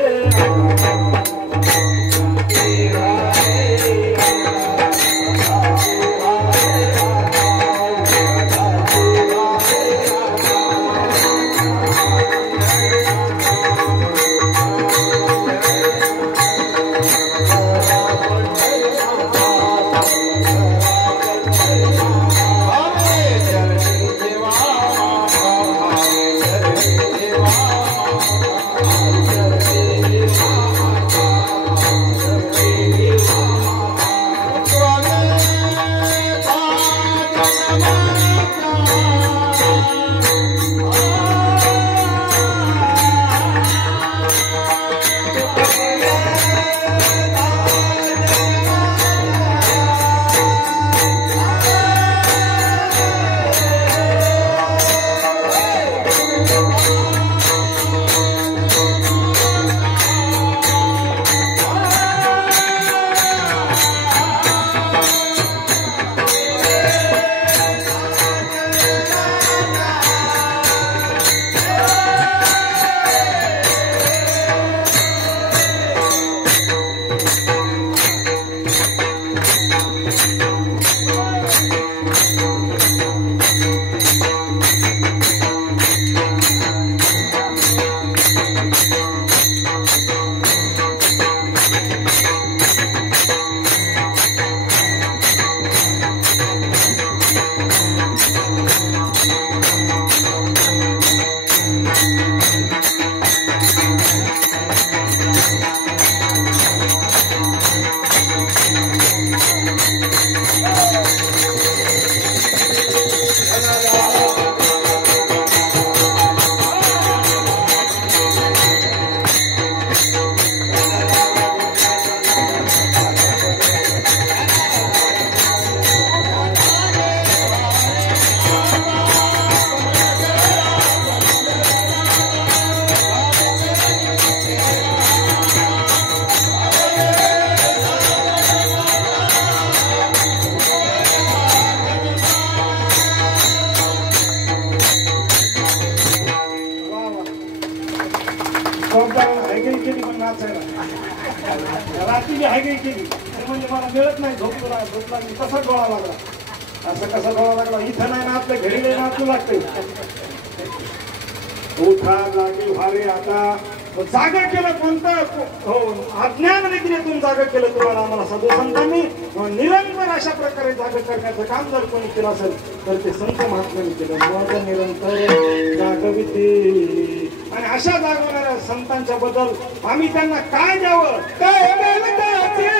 रात्री हायगरी केली म्हणजे मला मिळत नाही झोपला झोपला कसा डोळा लागला असं कसा डोळा लागला इथं नाही ना आपल्या घरी नाही नाचू लागतंय उठा जागी व्हावे आता जागा केलं कोणतं हो अज्ञान निद्रेतून जागा केलं तुम्हाला आम्हाला साधू संतांनी निरंतर अशा प्रकारे जागा करण्याचं काम जर कोणी केलं असेल तर ते संत महात्म्यांनी केलं निरंतर जागविते आणि अशा जागवणाऱ्या संतांच्या बद्दल आम्ही त्यांना काय द्यावं, काय म्हणताचे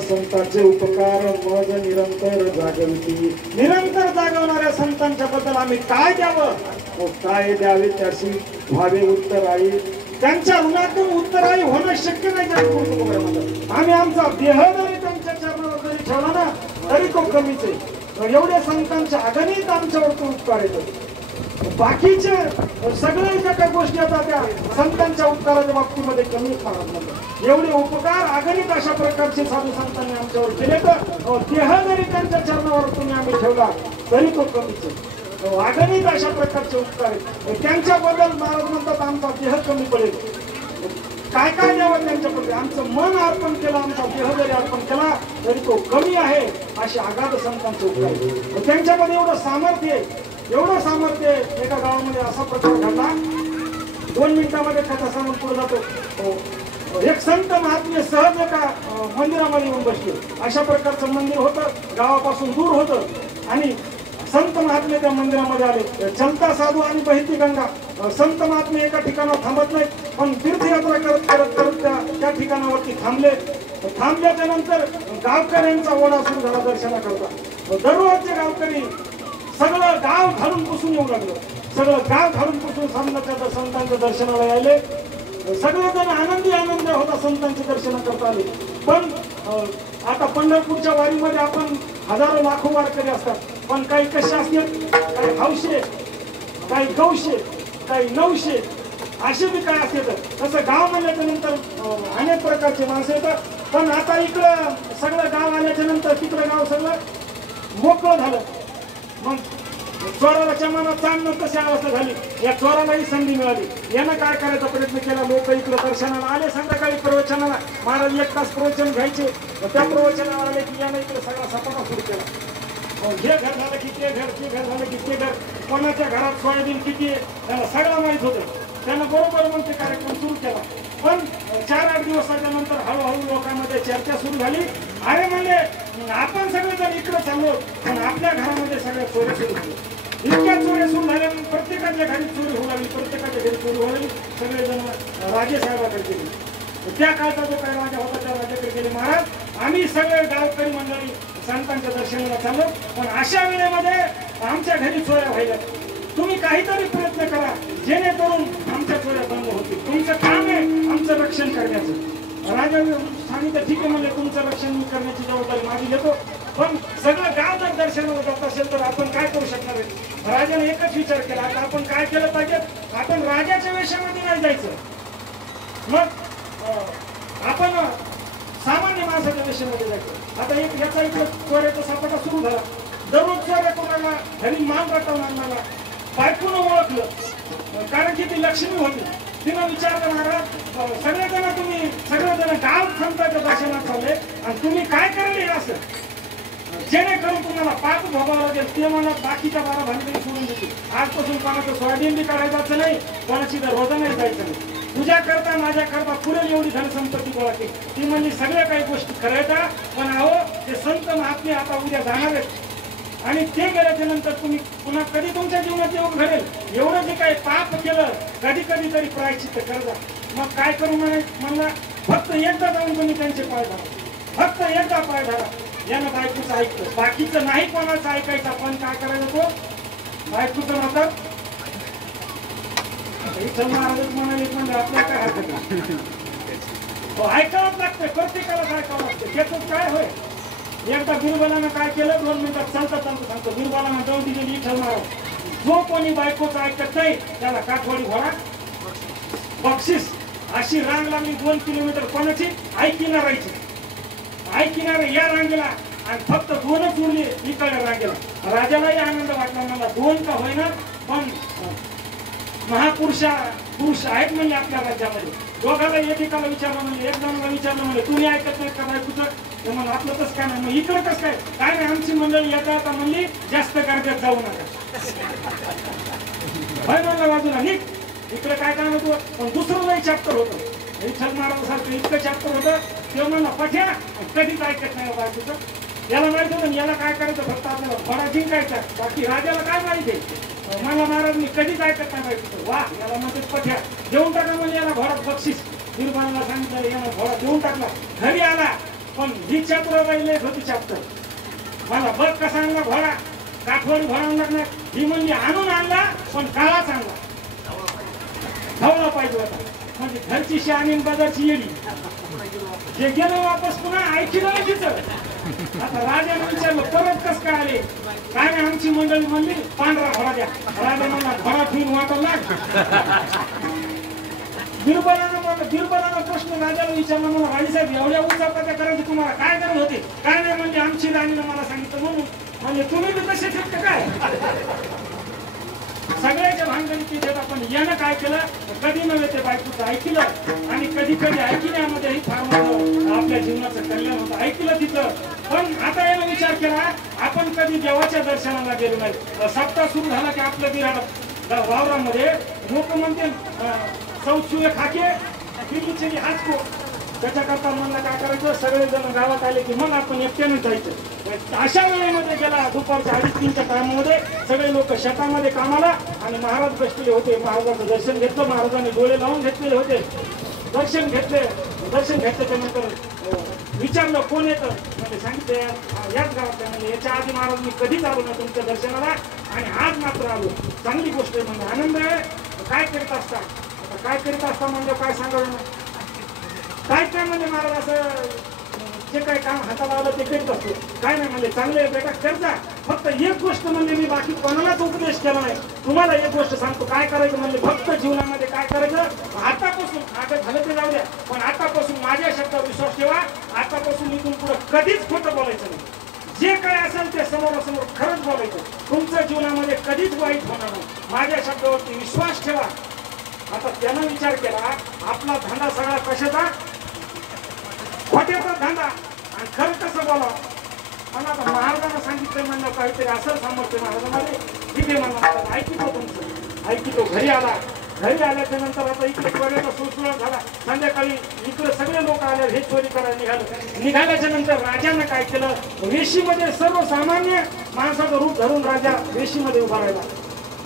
संतांचे उपकार मज निरंतर जागवती. निरंतर जागवणाऱ्या संतांच्या बद्दल आम्ही काय द्यावं, काय द्यावे त्याशी व्हावे उत्तराई. त्यांच्या ऋणातून उत्तराई होणं शक्य नाही. आम्ही आमचा देह जरी त्यांच्या चरणावर जरी ठेवला ना तरी तो कमीच आहे. एवढ्या संतांच्या अगणित आमच्यावर तो उपकार येतो. बाकीचे सगळे ज्या काही गोष्टी येतात त्या संतांच्या उपकाराच्या बाबतीमध्ये कमी फारत. एवढे उपकार अगणित अशा प्रकारचे साधू संतांनी आमच्यावर केले तर देह जरी त्यांच्या चरणावर तुम्ही आम्ही ठेवला तरी तो कमीच आहे. अगणित अशा प्रकारचे उपकार आहेत. त्यांच्याबद्दल महाराज म्हणतात आमचा देह कमी पडेल. काय काय द्यावं त्यांच्याबद्दल. आमचं मन अर्पण केलं, आमचा देह जरी अर्पण केला तरी तो कमी आहे. असे अगाध संतांचे उपकार. त्यांच्यामध्ये एवढं सामर्थ्य आहे, एवढं सामर्थ्य. एका गावामध्ये असा प्रकार घडला, 2 मिनिटामध्ये त्याचा सांगून पुढे जातो. एक संत महात्मे सहज एका मंदिरामध्ये येऊन बसले. अशा प्रकारचं मंदिर होतं, गावापासून दूर होतं. आणि संत महात्मे त्या मंदिरामध्ये आले. चलता साधू आणि बहिती गंगा. संत महात्मे एका ठिकाणावर थांबत नाहीत, पण तीर्थयात्रा करत करत करत त्या ठिकाणावरती थांबले. थांबल्याच्या नंतर गावकऱ्यांचा ओढा सुरू झाला दर्शनाकरता. दररोजचे गावकरी सगळं गाव घालून पुसून येऊ लागलं. सगळं गाव घालून पुसून संतांच्या दर्शनाला यायले. सगळेजण आनंदी होता संतांचे दर्शन करता आले. पण आता पंढरपूरच्या वारीमध्ये आपण हजारो लाखो वारकरी असतात, पण काही कसे असतात, काही हौशे, काही गौशे, काही नवशे, असे बी काय असते. तसं गाव म्हणल्याच्या नंतर अनेक प्रकारचे माणसं येतात. पण आता इकडं सगळं गाव आल्याच्या नंतर तिकडं गाव सगळं मोकळं झालं. मग चोराला चमाना चांगलं तशी अवस्था झाली. या चोरालाही संधी मिळाली. यानं काय करायचा प्रयत्न केला. लोक इकडे दर्शनाला आले. संध्याकाळी प्रवचनाला महाराज 1 तास प्रवचन घ्यायचे. त्या प्रवचनाला आले की यानं इकडे सगळा सपाटा सुरू केला. हे घर झालं की ते घर, ते घर झालं की ते घर, कोणाच्या घरात सोयाबीन किती आहे त्याला सगळं माहीत होतं. त्यानं बरोबर मग ते कार्यक्रम सुरू केला. पण 4-8 दिवसाच्या नंतर हळूहळू लोकांमध्ये चर्चा सुरू झाली. अरे म्हणजे आपण सगळेजण इकडे चाललो, पण आपल्या घरामध्ये सगळ्या चोऱ्या सुरू झाल्या. इतक्या चोऱ्या सुरू झाल्या, प्रत्येकाच्या घरी चोरी होऊ लागली, प्रत्येकाच्या घरी चोरी होऊ लागली. सगळेजण राजे साहेबाकडे गेले. त्या काळचा जो काही राजा होता त्या राजाकडे गेले. महाराज आम्ही सगळे गावकरी मंडळी संतांच्या दर्शनाला चाललो, पण अशा वेळेमध्ये आमच्या घरी चोऱ्या व्हायला. तुम्ही काहीतरी प्रयत्न करा जेणेकरून आमच्या चोऱ्या बंद होतील. तुमचं काम आहे आमचं रक्षण करण्याचं. राजा सांगितलं ठीक आहे म्हणजे तुमचं रक्षण करण्याची जबाबदारी माझी घेतो, पण सगळं गाव जर दर्शनाला जात असेल तर आपण काय करू शकणार आहे. राजाने एकच विचार केला, आता आपण काय केलं पाहिजे. आपण राजाच्या वेशामध्ये नाही जायचं, मग आपण सामान्य माणसाच्या वेशामध्ये जायचं. आता एक याचा इकडे चोऱ्याचा सापटा सुरू झाला. दररोज चोऱ्या कोणाला घरी मान राखवून आणणारा बायकोनं ओळखलं, कारण की ती लक्ष्मी होती. तिनं विचारलं महाराज सगळेजण गाव संतांच्या दर्शनात चालले आणि तुम्ही काय करायला असं. जेणेकरून तुम्हाला पाप भोगावं लागेल. ते मला बाकीच्या 12 भांडे सोडून देतील. आजपासून कोणाचं सोयाबीन बी काढायचं नाही, कोणाची तर रोजाने जायचं नाही. तुझ्या करता माझ्या करता पुरेल एवढी धनसंपत्ती गोळा केली. ती म्हणजे सगळ्या काही गोष्टी करायच्या. पण अहो ते संत महात्मे आता उद्या जाणार आहेत आणि ते गेल्याच्या नंतर तुम्ही पुन्हा कधी तुमच्या जीवनात येऊन घडेल. एवढं जे काही पाप केलं कधी कधी तरी प्रायश्चित्त करता. मग काय करू म्हणला फक्त एकदा जाऊन तुम्ही त्यांचे पाय धरा, फक्त एकदा पाय धरा. यानं बायकोचं ऐकलं, बाकीचं नाही कोणाचं ऐकायचं. पण काय करायचं तो बायकोचं मात्र महाराज म्हणाले म्हणजे आपल्याला काय हरकत नाही. ऐकावंच लागतं, प्रत्येकालाच ऐकावं लागतं. त्याच काय होय. एकदा बिरबलानं काय केलं, 2 मिनिटात चालतं सांगतो. बिरबलानं जाऊन दिलेली विठ्ठल महाराज जो कोणी बायकोचं ऐकत नाही त्याला काठवाडी घोडा बक्षीस. अशी रांग लागली 2 किलोमीटर कोणाची ऐकिना राहायची. ऐकिणार या रांगेला आणि फक्त 2च उरले इकडे रांगेला. राजालाही आनंद वाटला. मला 2 का होईना पण पुरुष आहेत म्हणजे आपल्या राज्यामध्ये. दोघाला एकेकाला विचारलं म्हणजे एक जणाला विचारलं म्हणजे तुम्ही ऐकत नाही का बायकोचं. तर म्हणून आपलं तसं काय नाही. मग इकडं कसं काय काय नाही. आमची मंडळी येता येता म्हणली जास्त गर्दीत जाऊ नका. भाई म्हणला बाजूला नीट इकडे काय काम होतं. पण दुसरं लई चॅप्टर होतं. विठ्ठल महाराज सारखं इतकं चॅप्टर होतं. ते म्हणलं पठ्या कधीच ऐकत नाही बायकोचं. याला माहित होतं याला काय करायचं फक्त आपल्याला घोडा जिंकायचा. बाकी राजाला काय माहिती आहे. मला महाराज मी कधीच ऐकत नाही बायकोचं. वा याला म्हणते पठ्या देऊन टाका म्हणजे याला घोडा बक्षीस. बिरबलाला सांगितलं यानं घोडा देऊन टाकला. घरी आला पण ही चॅप्टर राहिले होती चॅप्टर. मला बघ कसा आणला घोडा. काठवडी घोडा आणला. ही म्हणजे आणून आणला पण काळाच आणला. धावला पाहिजे होता. म्हणजे घरची शहाणी बाजारची येडी. जे गेलं वापस पुन्हा ऐकलं नाही तिचं. आता राजाने विचारलं परत कस काय आले. काय नाही आमची मंडळी म्हणली पांढरा घोडा द्या. राजा म्हणला घोडा ठेवून वाटला. बिरबलानं प्रश्न राजाला विचारला. मला राजेसाहेब एवढ्या उचापत्या करायची तुम्हाला काय गरज होती. काय नाही म्हणजे आमची राणीनं मला सांगितलं म्हणून. म्हणजे तुम्ही बी तसे शकता काय. सगळ्याच्या भानगडी तिथे. पण यानं काय केलं कधी नव्हे ते बायकोचं ऐकलं आणि कधी कधी ऐकण्यामध्येही फार मोठं आपल्या जीवनाचं कल्याण होतं. ऐकलं तिथं. पण आता यानं विचार केला आपण कधी देवाच्या दर्शनाला गेलो नाही. सप्ताह सुरू झाला की आपल्या बिराड वावरामध्ये लोक म्हणते चौचुले खाके पिलीचे हाचको. त्याच्याकरता म्हणलं काय करायचं सगळेजण गावात आले की मग आपण एकट्याने जायचं. अशा वेळेमध्ये गेला दुपारच्या 2:30च्या टायमामध्ये सगळे लोक शेतामध्ये कामाला आणि महाराज बसलेले होते. महाराजांचं दर्शन घेतलं. महाराजांनी डोळे लावून घेतलेले होते. दर्शन घेतल्याच्या नंतर विचारलं कोण येतं. म्हणजे सांगितलं याच गावात. म्हणजे याच्या आधी महाराज मी कधीच आलो ना तुमच्या दर्शनाला आणि आज मात्र आलो. चांगली गोष्ट आहे म्हणजे आनंद आहे. काय करीत असता. आता काय करीत असता म्हणजे काय सांगावं ना. काय म्हणजे महाराज असं जे काही काम हाताला आलं ते करीत असतो. काय नाही म्हणजे चांगले बेटा करता. फक्त एक गोष्ट म्हणजे मी बाकी कोणालाच उपदेश केला नाही. तुम्हाला एक गोष्ट सांगतो काय करायचं म्हणजे फक्त जीवनामध्ये काय करायचं आतापासून. आता झालं ते जाऊ द्या पण आतापासून माझ्या शब्दावर विश्वास ठेवा. आतापासून इथून पुढे कधीच खोटं बोलायचं नाही. जे काय असेल ते समोरासमोर खरंच बोलायचं. तुमच्या जीवनामध्ये कधीच वाईट होणार नाही. माझ्या शब्दावरती विश्वास ठेवा. आता त्यानं विचार केला आपला धंदा सगळा कशाचा खोट्याचा धंदा आणि खरं कसं बोला. मला आता महाराजांना सांगितलं म्हणलं काहीतरी असं सामर्थ्य महाराजांमध्ये. ठीक आहे म्हणलं ऐकितो तुमचं ऐकितो. घरी आला. घरी आल्याच्या नंतर आता इकडे चोऱ्याचा सुळसुळा झाला. संध्याकाळी इकडे सगळे लोक आले हे चोरी करायला निघाल्याच्या नंतर राजानं काय केलं वेशीमध्ये सर्वसामान्य माणसाचं रूप धरून राजा वेशीमध्ये उभा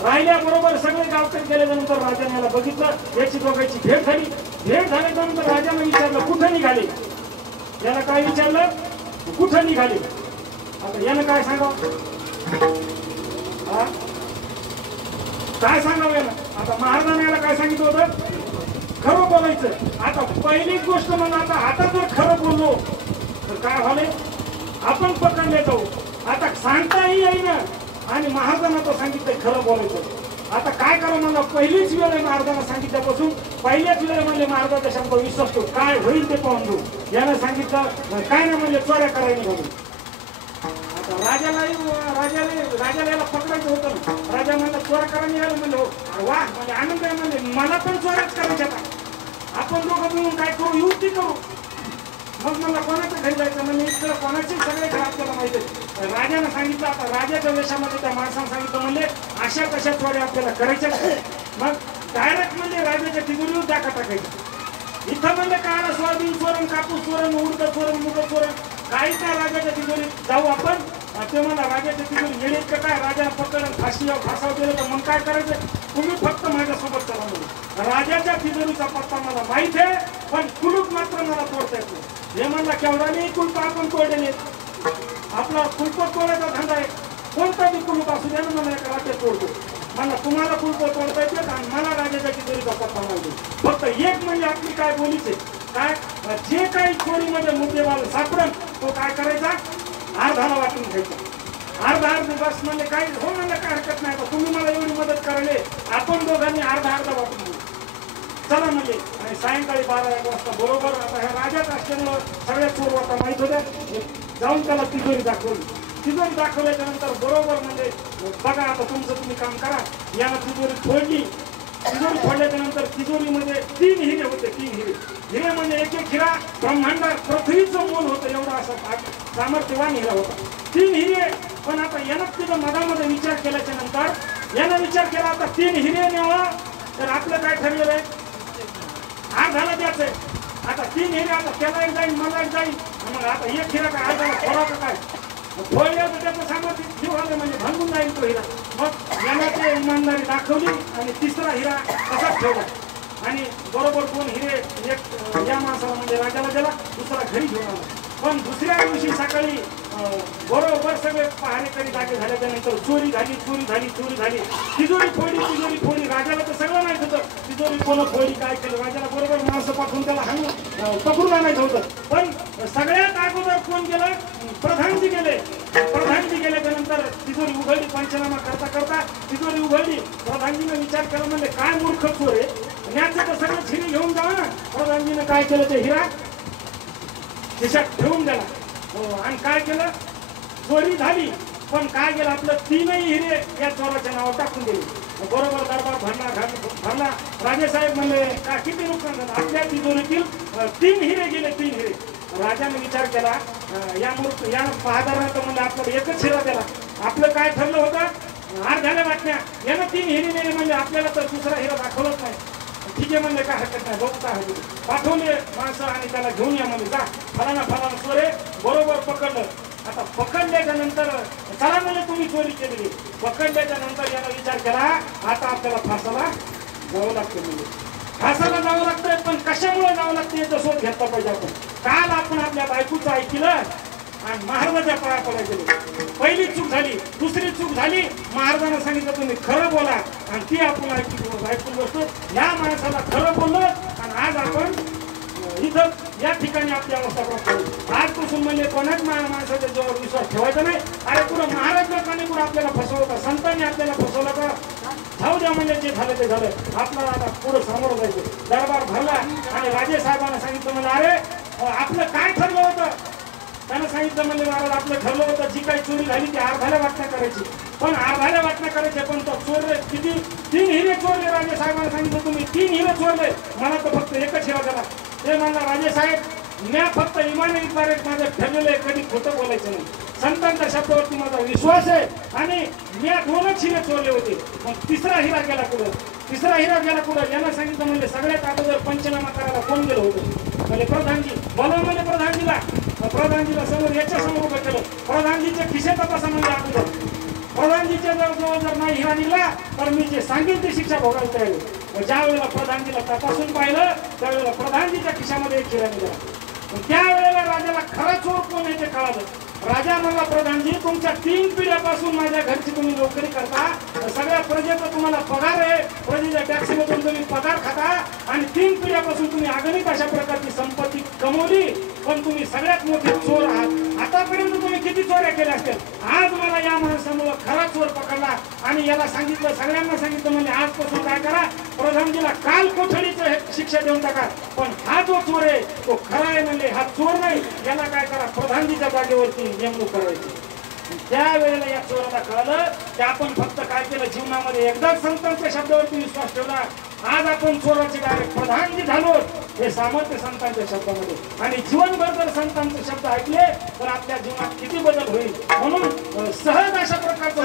राहिल्याबरोबर सगळे गावकरी गेल्यानंतर राजाने याला बघितलं. याची दोघांची भेट झाली. भेट झाल्यानंतर राजाने विचारलं कुठं निघाले. याला काय विचारलं कुठं निघाले. आता यानं काय सांगावं काय सांगावं यानं. आता महाराजांनी याला काय सांगितलं होतं खरं बोलायचं. आता पहिलीच गोष्ट म्हणून आता जर खरं बोललो तर काय झाले आपण पकडले जाऊ. आता सांगताही येईना आणि महाराजांना तर सांगितलंय खरं बोलायचं. आता काय करा म्हणलं पहिलीच वेळ आहे महाराजांना सांगितल्यापासून पहिल्याच वेळ म्हणले महाराजांच्या शब्दावर विश्वास ठेवू काय होईल ते पाहून घेऊ. यानं सांगितलं काय नाही म्हणजे चोऱ्या करायला म्हणून. आता राजाला याला पकडायचं होतं. राजा म्हणलं चोऱ्या करायला निघालं म्हणलं वा म्हणजे आनंद आहे म्हणजे मला पण चोऱ्याच करायच्या. आता आपण दोघं मिळून काय करू युक्ती करू. मग मला कोणाचं घरी जायचं म्हणजे इकडं कोणाची सगळे घर आपल्याला माहिती आहे. राजाने सांगितलं, आता राजाच्या वेशामध्ये त्या माणसाने सांगितलं म्हणले अशा कशा चोऱ्या आपल्याला करायच्या. मग डायरेक्ट म्हणजे राजाच्या तिजोरीवर टाका टाकायचं. इथं म्हणजे काळा सोयाबीन चोरण, कापूस चोरण, उडद चोरण, मुग चोरण, काही त्या राजाच्या तिजोरीत जाऊ आपण. ते मला राजाच्या तिजोरी येण्यात का काय, राजा पकडून फासावर गेलं तर मग काय करायचं, तुम्ही फक्त माझ्यासोबत चला म्हणून. राजाच्या तिजोरीचा पत्ता मला माहित आहे, पण कुलूप मात्र मला तोडता येतो. हे म्हणला केवढा नाही कुलूप आपण तोडले, आपला कुलप तोडायचा धंदा आहे. कोणता बी कुलूप असू द्या ना, मला एका रात्रीत तोडतो. मला तुम्हाला कुलप तोडता येते आणि मला राजाच्या तिजोरीचा पत्ता माहिती. फक्त एक म्हणजे आपली काय बोलीचे काय, जे काही चोरीमध्ये मुद्देवाल सापडन तो काय करायचा, अर्धाला वाटून घ्यायचा. अर्धा बस म्हणजे काही हो म्हणलं काय हरकत नाही, तुम्ही मला एवढी मदत करायले, आपण दोघांनी अर्धा वाटून घेऊ चला म्हणजे. आणि सायंकाळी 12-1 वाजता बरोबर, आता ह्या राजाच असल्यामुळं सगळ्या चोर आता माहित होत्या, जाऊन त्याला तिजोरी दाखवली. तिजोरी दाखवल्याच्या नंतर बरोबर म्हणजे बघा आता तुमचं तुम्ही काम करा. यानं तिजोरी फोडली. तिजोरी फोडल्याच्या नंतर तिजोरीमध्ये 3 हिरे होते. 3 हिरे. हिरे म्हणजे एक हिरा ब्रह्मांडात पृथ्वीचं मोल होतं एवढा असा सामर्थ्यवान हिरा होता. 3 हिरे. पण आता यानं तिथं मधामध्ये विचार केल्याच्या नंतर यानं विचार केला आता 3 हिरे न्यावा तर आपलं काय ठरलेलं आहे, अर्धाला द्यायचंय. आता 3 हिरे, आता त्याला एक जाईल मला एक जाईल. मग आता एक हिरा काय अर्धाला फोडायचं काय, फोडल्यावर तर त्याचं सामर्थ्य जीव आलं म्हणजे भांगून जाईल तो हिरा. मग याला ते इमानदारी दाखवली आणि तिसरा हिरा तसाच ठेवला. आणि बरोबर 2 हिरे, एक या माणसाला म्हणजे राजाला दिला, दुसरा घरी घेऊन आला. पण दुसऱ्या दिवशी सकाळी बरोबर सगळे पहारेकरी जागे झाल्याच्या नंतर चोरी झाली. तिजोरी फोडी. राजाला तर सगळं माहित होतं तिजोरी कोण फोडी काय केलं. राजाला बरोबर माणसं पाठवून त्याला हाणून पकडून आणायचं होतं. पण सगळ्यात अगोदर कोण गेलं, प्रधानजी गेले. प्रधानजी गेल्याच्या नंतर तिजोरी उघडली. पंचनामा करता करता तिजोरी उघडली. प्रधानजीने विचार केला म्हणजे काय मूर्ख चोर आहे, न्याचं तर सगळं हिरे घेऊन जावा ना. प्रधानजीने काय केलं, ते हिरा खिशात ठेवून दिला. आणि काय केलं, चोरी झाली. पण काय केलं, आपलं 3ही हिरे या चोराच्या नावावर टाकून दिले. बरोबर दरबार भरला. राजेसाहेब म्हणले का किती नुकसान झालं, आपल्या तिजोरीतील 3 हिरे गेले. 3 हिरे. राजाने विचार केला, या पहादारानं म्हणलं आपल्याला एकच हिरा दिला. आपलं काय ठरलं होतं, अर्ध्याला वाटण्या. यानं 3 हिरे नेले म्हणजे आपल्याला तर दुसरा हिरा दाखवलंच नाही. ठीक आहे म्हणले, काय हरकत नाही, बघता आहे. पाठवले माणसं आणि त्याला घेऊन या म्हणजे, जा फलाना चोरे. बरोबर पकडलं. आता पकडल्याच्या नंतर चला म्हणजे तुम्ही चोरी केलेली. पकडल्याच्या नंतर याला विचार केला, आता आपल्याला फासाला जावं लागतं. म्हणजे फासाला जावं लागतंय, पण कशामुळे जावं लागतं याचा शोध घेतला पाहिजे आपण. काल आपण आपल्या बायकोचं ऐकलं आणि महाराजाच्या पाया पडायला गेलो. पहिली चूक झाली. दुसरी चूक झाली, महाराजांना सांगितलं तुम्ही खरं बोला आणि ती आपण ऐकून बसतो. या माणसाला खरं बोललं आणि आज आपण इथं या ठिकाणी आपली अवस्था प्राप्त. आजपासून म्हणजे कोणाच माणसाच्या जीवावर विश्वास ठेवायचा नाही. अरे पुढं महाराज लोकांनी पुढे आपल्याला फसवलं का, संतांनी आपल्याला फसवलं का, जाऊ द्या म्हणजे जे झालं ते झालं. आपल्याला आता पुढं सामोरं जायचं. दरबार भरला आणि राजे साहेबांना सांगितलं मला, अरे आपलं काय ठरलं होतं. त्यानं सांगितलं म्हणजे महाराज आपलं ठरलं होतं जी काही चोरी झाली ती अर्ध्याला वाटण्या करायची. पण अर्ध्याला वाटण्या करायचे, पण तो चोरले किती, 3 हिरे चोरले. राजे साहेबांना सांगितलं तुम्ही 3 हिरे चोरले, मला तर फक्त एकच हिरा दिला. ते म्हणला राजे साहेब मी फक्त इमानदारीद्वारे माझं ठरलेलं आहे, कधी खोटं बोलायचं नाही. संतांच्या शब्दावरती माझा विश्वास आहे आणि मी 2च हिरे चोरले होते. मग तिसरा हिरा गेला कुठं, यानं सांगितलं म्हणजे सगळ्यात अगोदर पंचनामा करायला कोण गेलं होतं, म्हणजे प्रधानजी. बोला म्हणजे प्रधानजीला समोर याच्या समोर उभं केलं. प्रधानजीच्या खिशे तपासा म्हणजे अगोदर. प्रधानजीच्या जवळ जर नाही हिरा निघला तर मी जे सांगेल ती शिक्षा भोगायला तयार आहे. ज्या वेळेला प्रधानजीला तपासून पाहिलं त्यावेळेला प्रधानजीच्या खिशामध्ये एक हिरा निघाला. त्यावेळेला राजाला खरा चोर कोण आहे ते कळालं. राजा म्हणला प्रधानजी तुमच्या 3 पिढ्यापासून माझ्या घरची तुम्ही नोकरी करता, सगळ्या प्रजेचा तुम्हाला पगार आहे, प्रजेच्या टॅक्सीमधून तुम्ही पगार खाता आणि 3 पिढ्यापासून तुम्ही अगणित अशा प्रकारची संपत्ती कमवली, पण तुम्ही सगळ्यात मोठे चोर आहात. आतापर्यंत तुम्ही किती चोऱ्या केल्या असतील, आज मला या माणसामुळे खरा चोर पकडला आणि याला सांगितलं, सगळ्यांना सांगितलं म्हणजे आजपासून काय करा, प्रधानजीला काल कोठडीचं शिक्षा देऊन टाका. पण हा जो चोर आहे तो खरा आहे म्हणजे हा चोर नाही, याला काय करा प्रधानजीच्या जागेवरती नेमणूक करायची. त्यावेळेला या चोराला कळलं की आपण फक्त काय केलं, जीवनामध्ये एकदाच संतांच्या शब्दावरती विश्वास ठेवला, आज आपण चोराचे डायरेक्ट प्रधानजी झालो. हे सामर्थ्य संतांच्या शब्दामध्ये. आणि जीवनभर जर संतांचे शब्द ऐकले तर आपल्या जीवनात किती बदल होईल. म्हणून सहज अशा प्रकारचं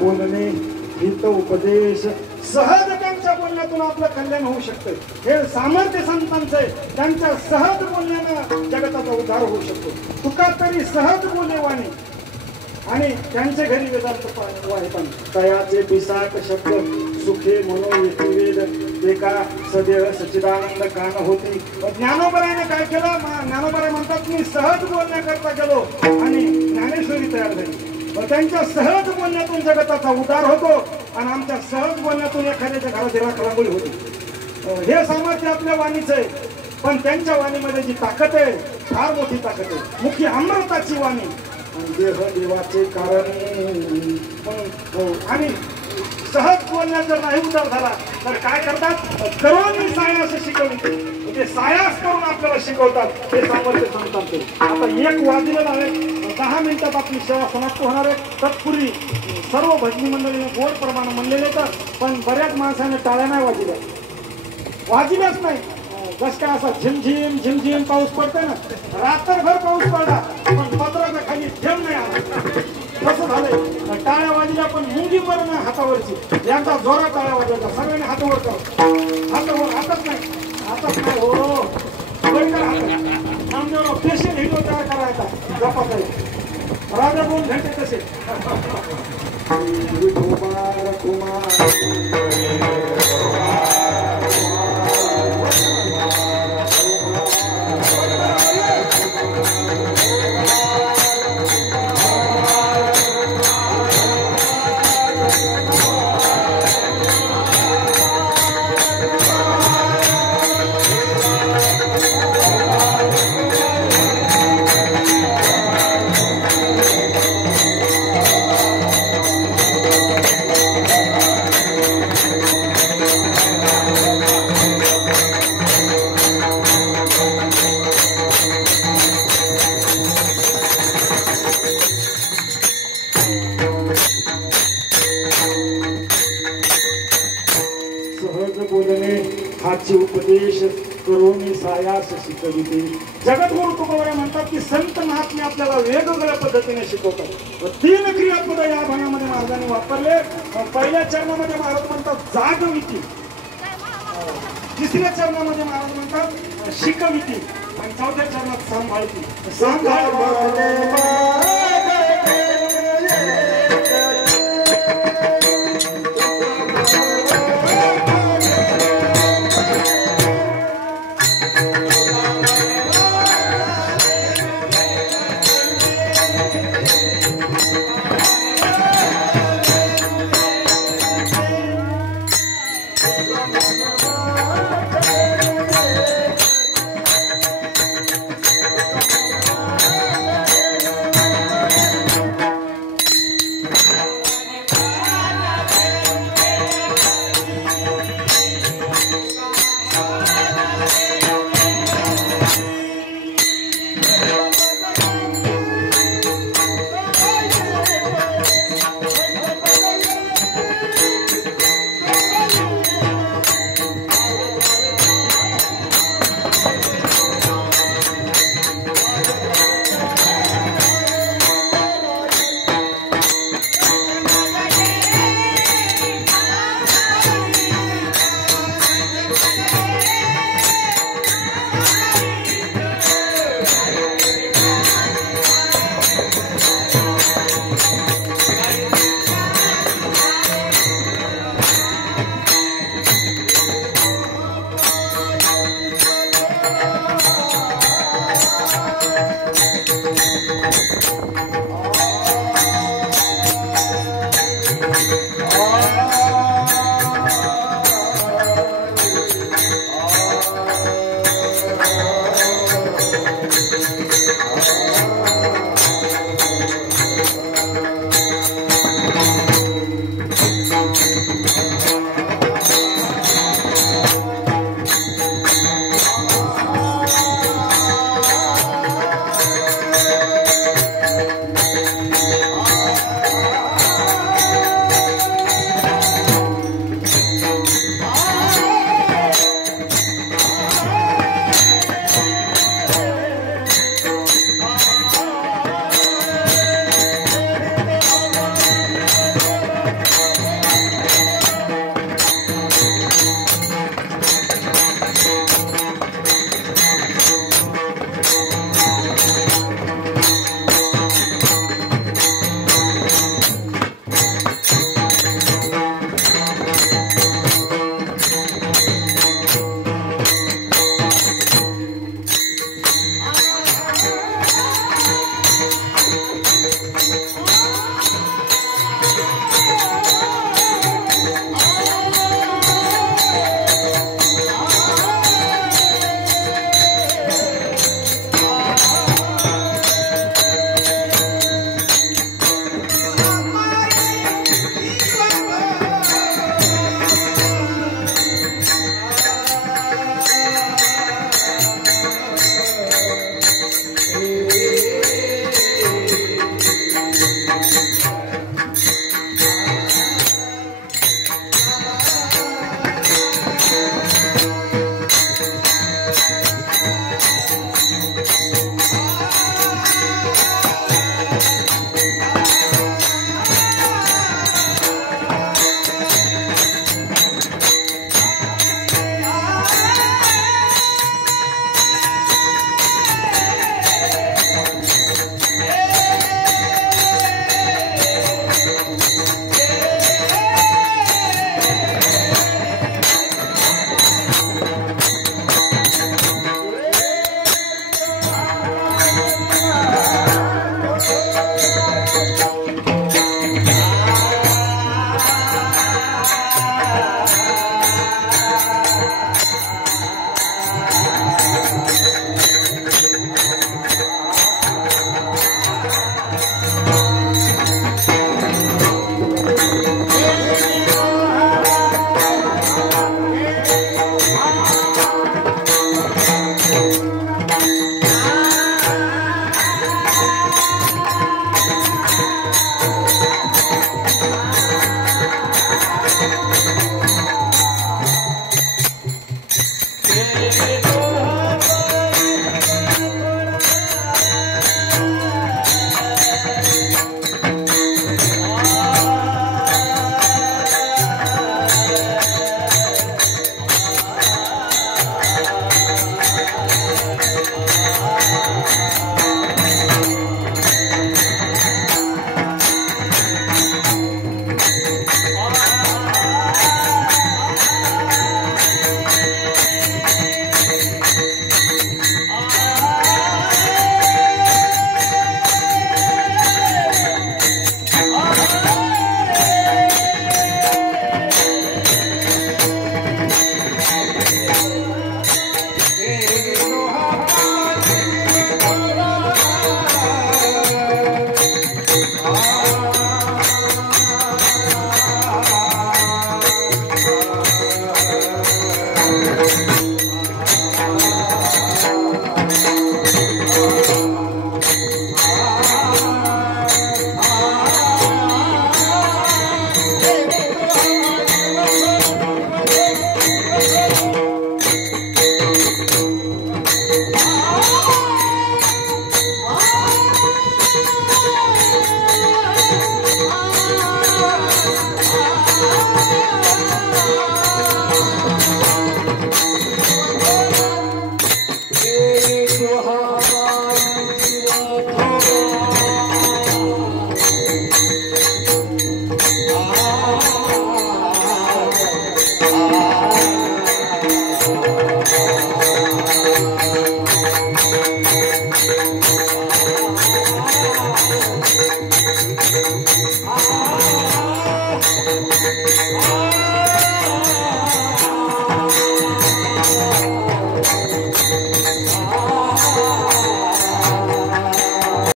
बोलणे, हित उपदेश, सहज त्यांच्या बोलण्यातून आपलं कल्याण होऊ शकतं. हे सामर्थ्य संतांचं आहे. त्यांच्या सहज बोलण्यानं जगताचा उद्धार होऊ शकतो. तुका तरी सहज बोले वाणी आणि त्यांच्या घरी वेदांत वाहिपान तयाचे पिसाक शब्द सुखे मनो येती वेद एका सदैव सच्चिदानंद कान होती. ज्ञानोबराने काय केलं? ज्ञानोबराय म्हणतात मी सहज बोलण्याकरता गेलो आणि ज्ञानेश्वरी तयार झाली. त्यांच्या सहज बोलण्यातून जगताचा उद्धार होतो आणि आमच्या सहज बोलण्यातून एखाद्याच्या घराची रांगोळी होती. हे सामर्थ्य आपल्या वाणीचं आहे. पण त्यांच्या वाणीमध्ये जी ताकद आहे फार मोठी ताकद आहे. मुख्य अमृताची वाणी आणि देह देवाचे कारण. आणि सहज बोलण्यात जर नाही उद्धार झाला तर काय करतात? करोनी सायास शिकवते. म्हणजे सायास करून आपल्याला शिकवतात. हे सामर्थ्य संतांचे. आता एक वाजलेलं आहे. 10 मिनिटात आपली सेवा समाप्त होणार आहे. तत्पूर्वी सर्व भजनी मंडळीने गोड प्रमाणे म्हणलेले तर पण बऱ्याच माणसाने टाळ्या नाही वाजल्याच नाही. जस काय असा झिमझिम झिमझिम पाऊस पडतोय ना, रात्रभर पाऊस पडला पण पत्राच्या खाली झेम नाही आला. कसं झालंय? टाळ्या वाजल्या पण मुंगीवर नाही हातावरची. एकदा जोरात टाळ्या वाजवायचा. सगळ्यांनी हातावर करा. हातावर हातच नाही. हातच नाही हो. नामदेवराव स्पेशल हिरो तयार करायचा. जपात आहे राजा 2 घंटे कसे कुमार कुमार उपदेश करोनी सायास शिकविते. जगद्गुरु तुकोबराय म्हणतात की संत महात्मे आपल्याला वेगवेगळ्या पद्धतीने शिकवतात. 3 क्रियापद या भागामध्ये महाराजांनी वापरले. पहिल्या चरणामध्ये महाराज म्हणतात जागविती, तिसऱ्या चरणामध्ये महाराज म्हणतात शिकविती आणि चौथ्या चरणात सांभाळती.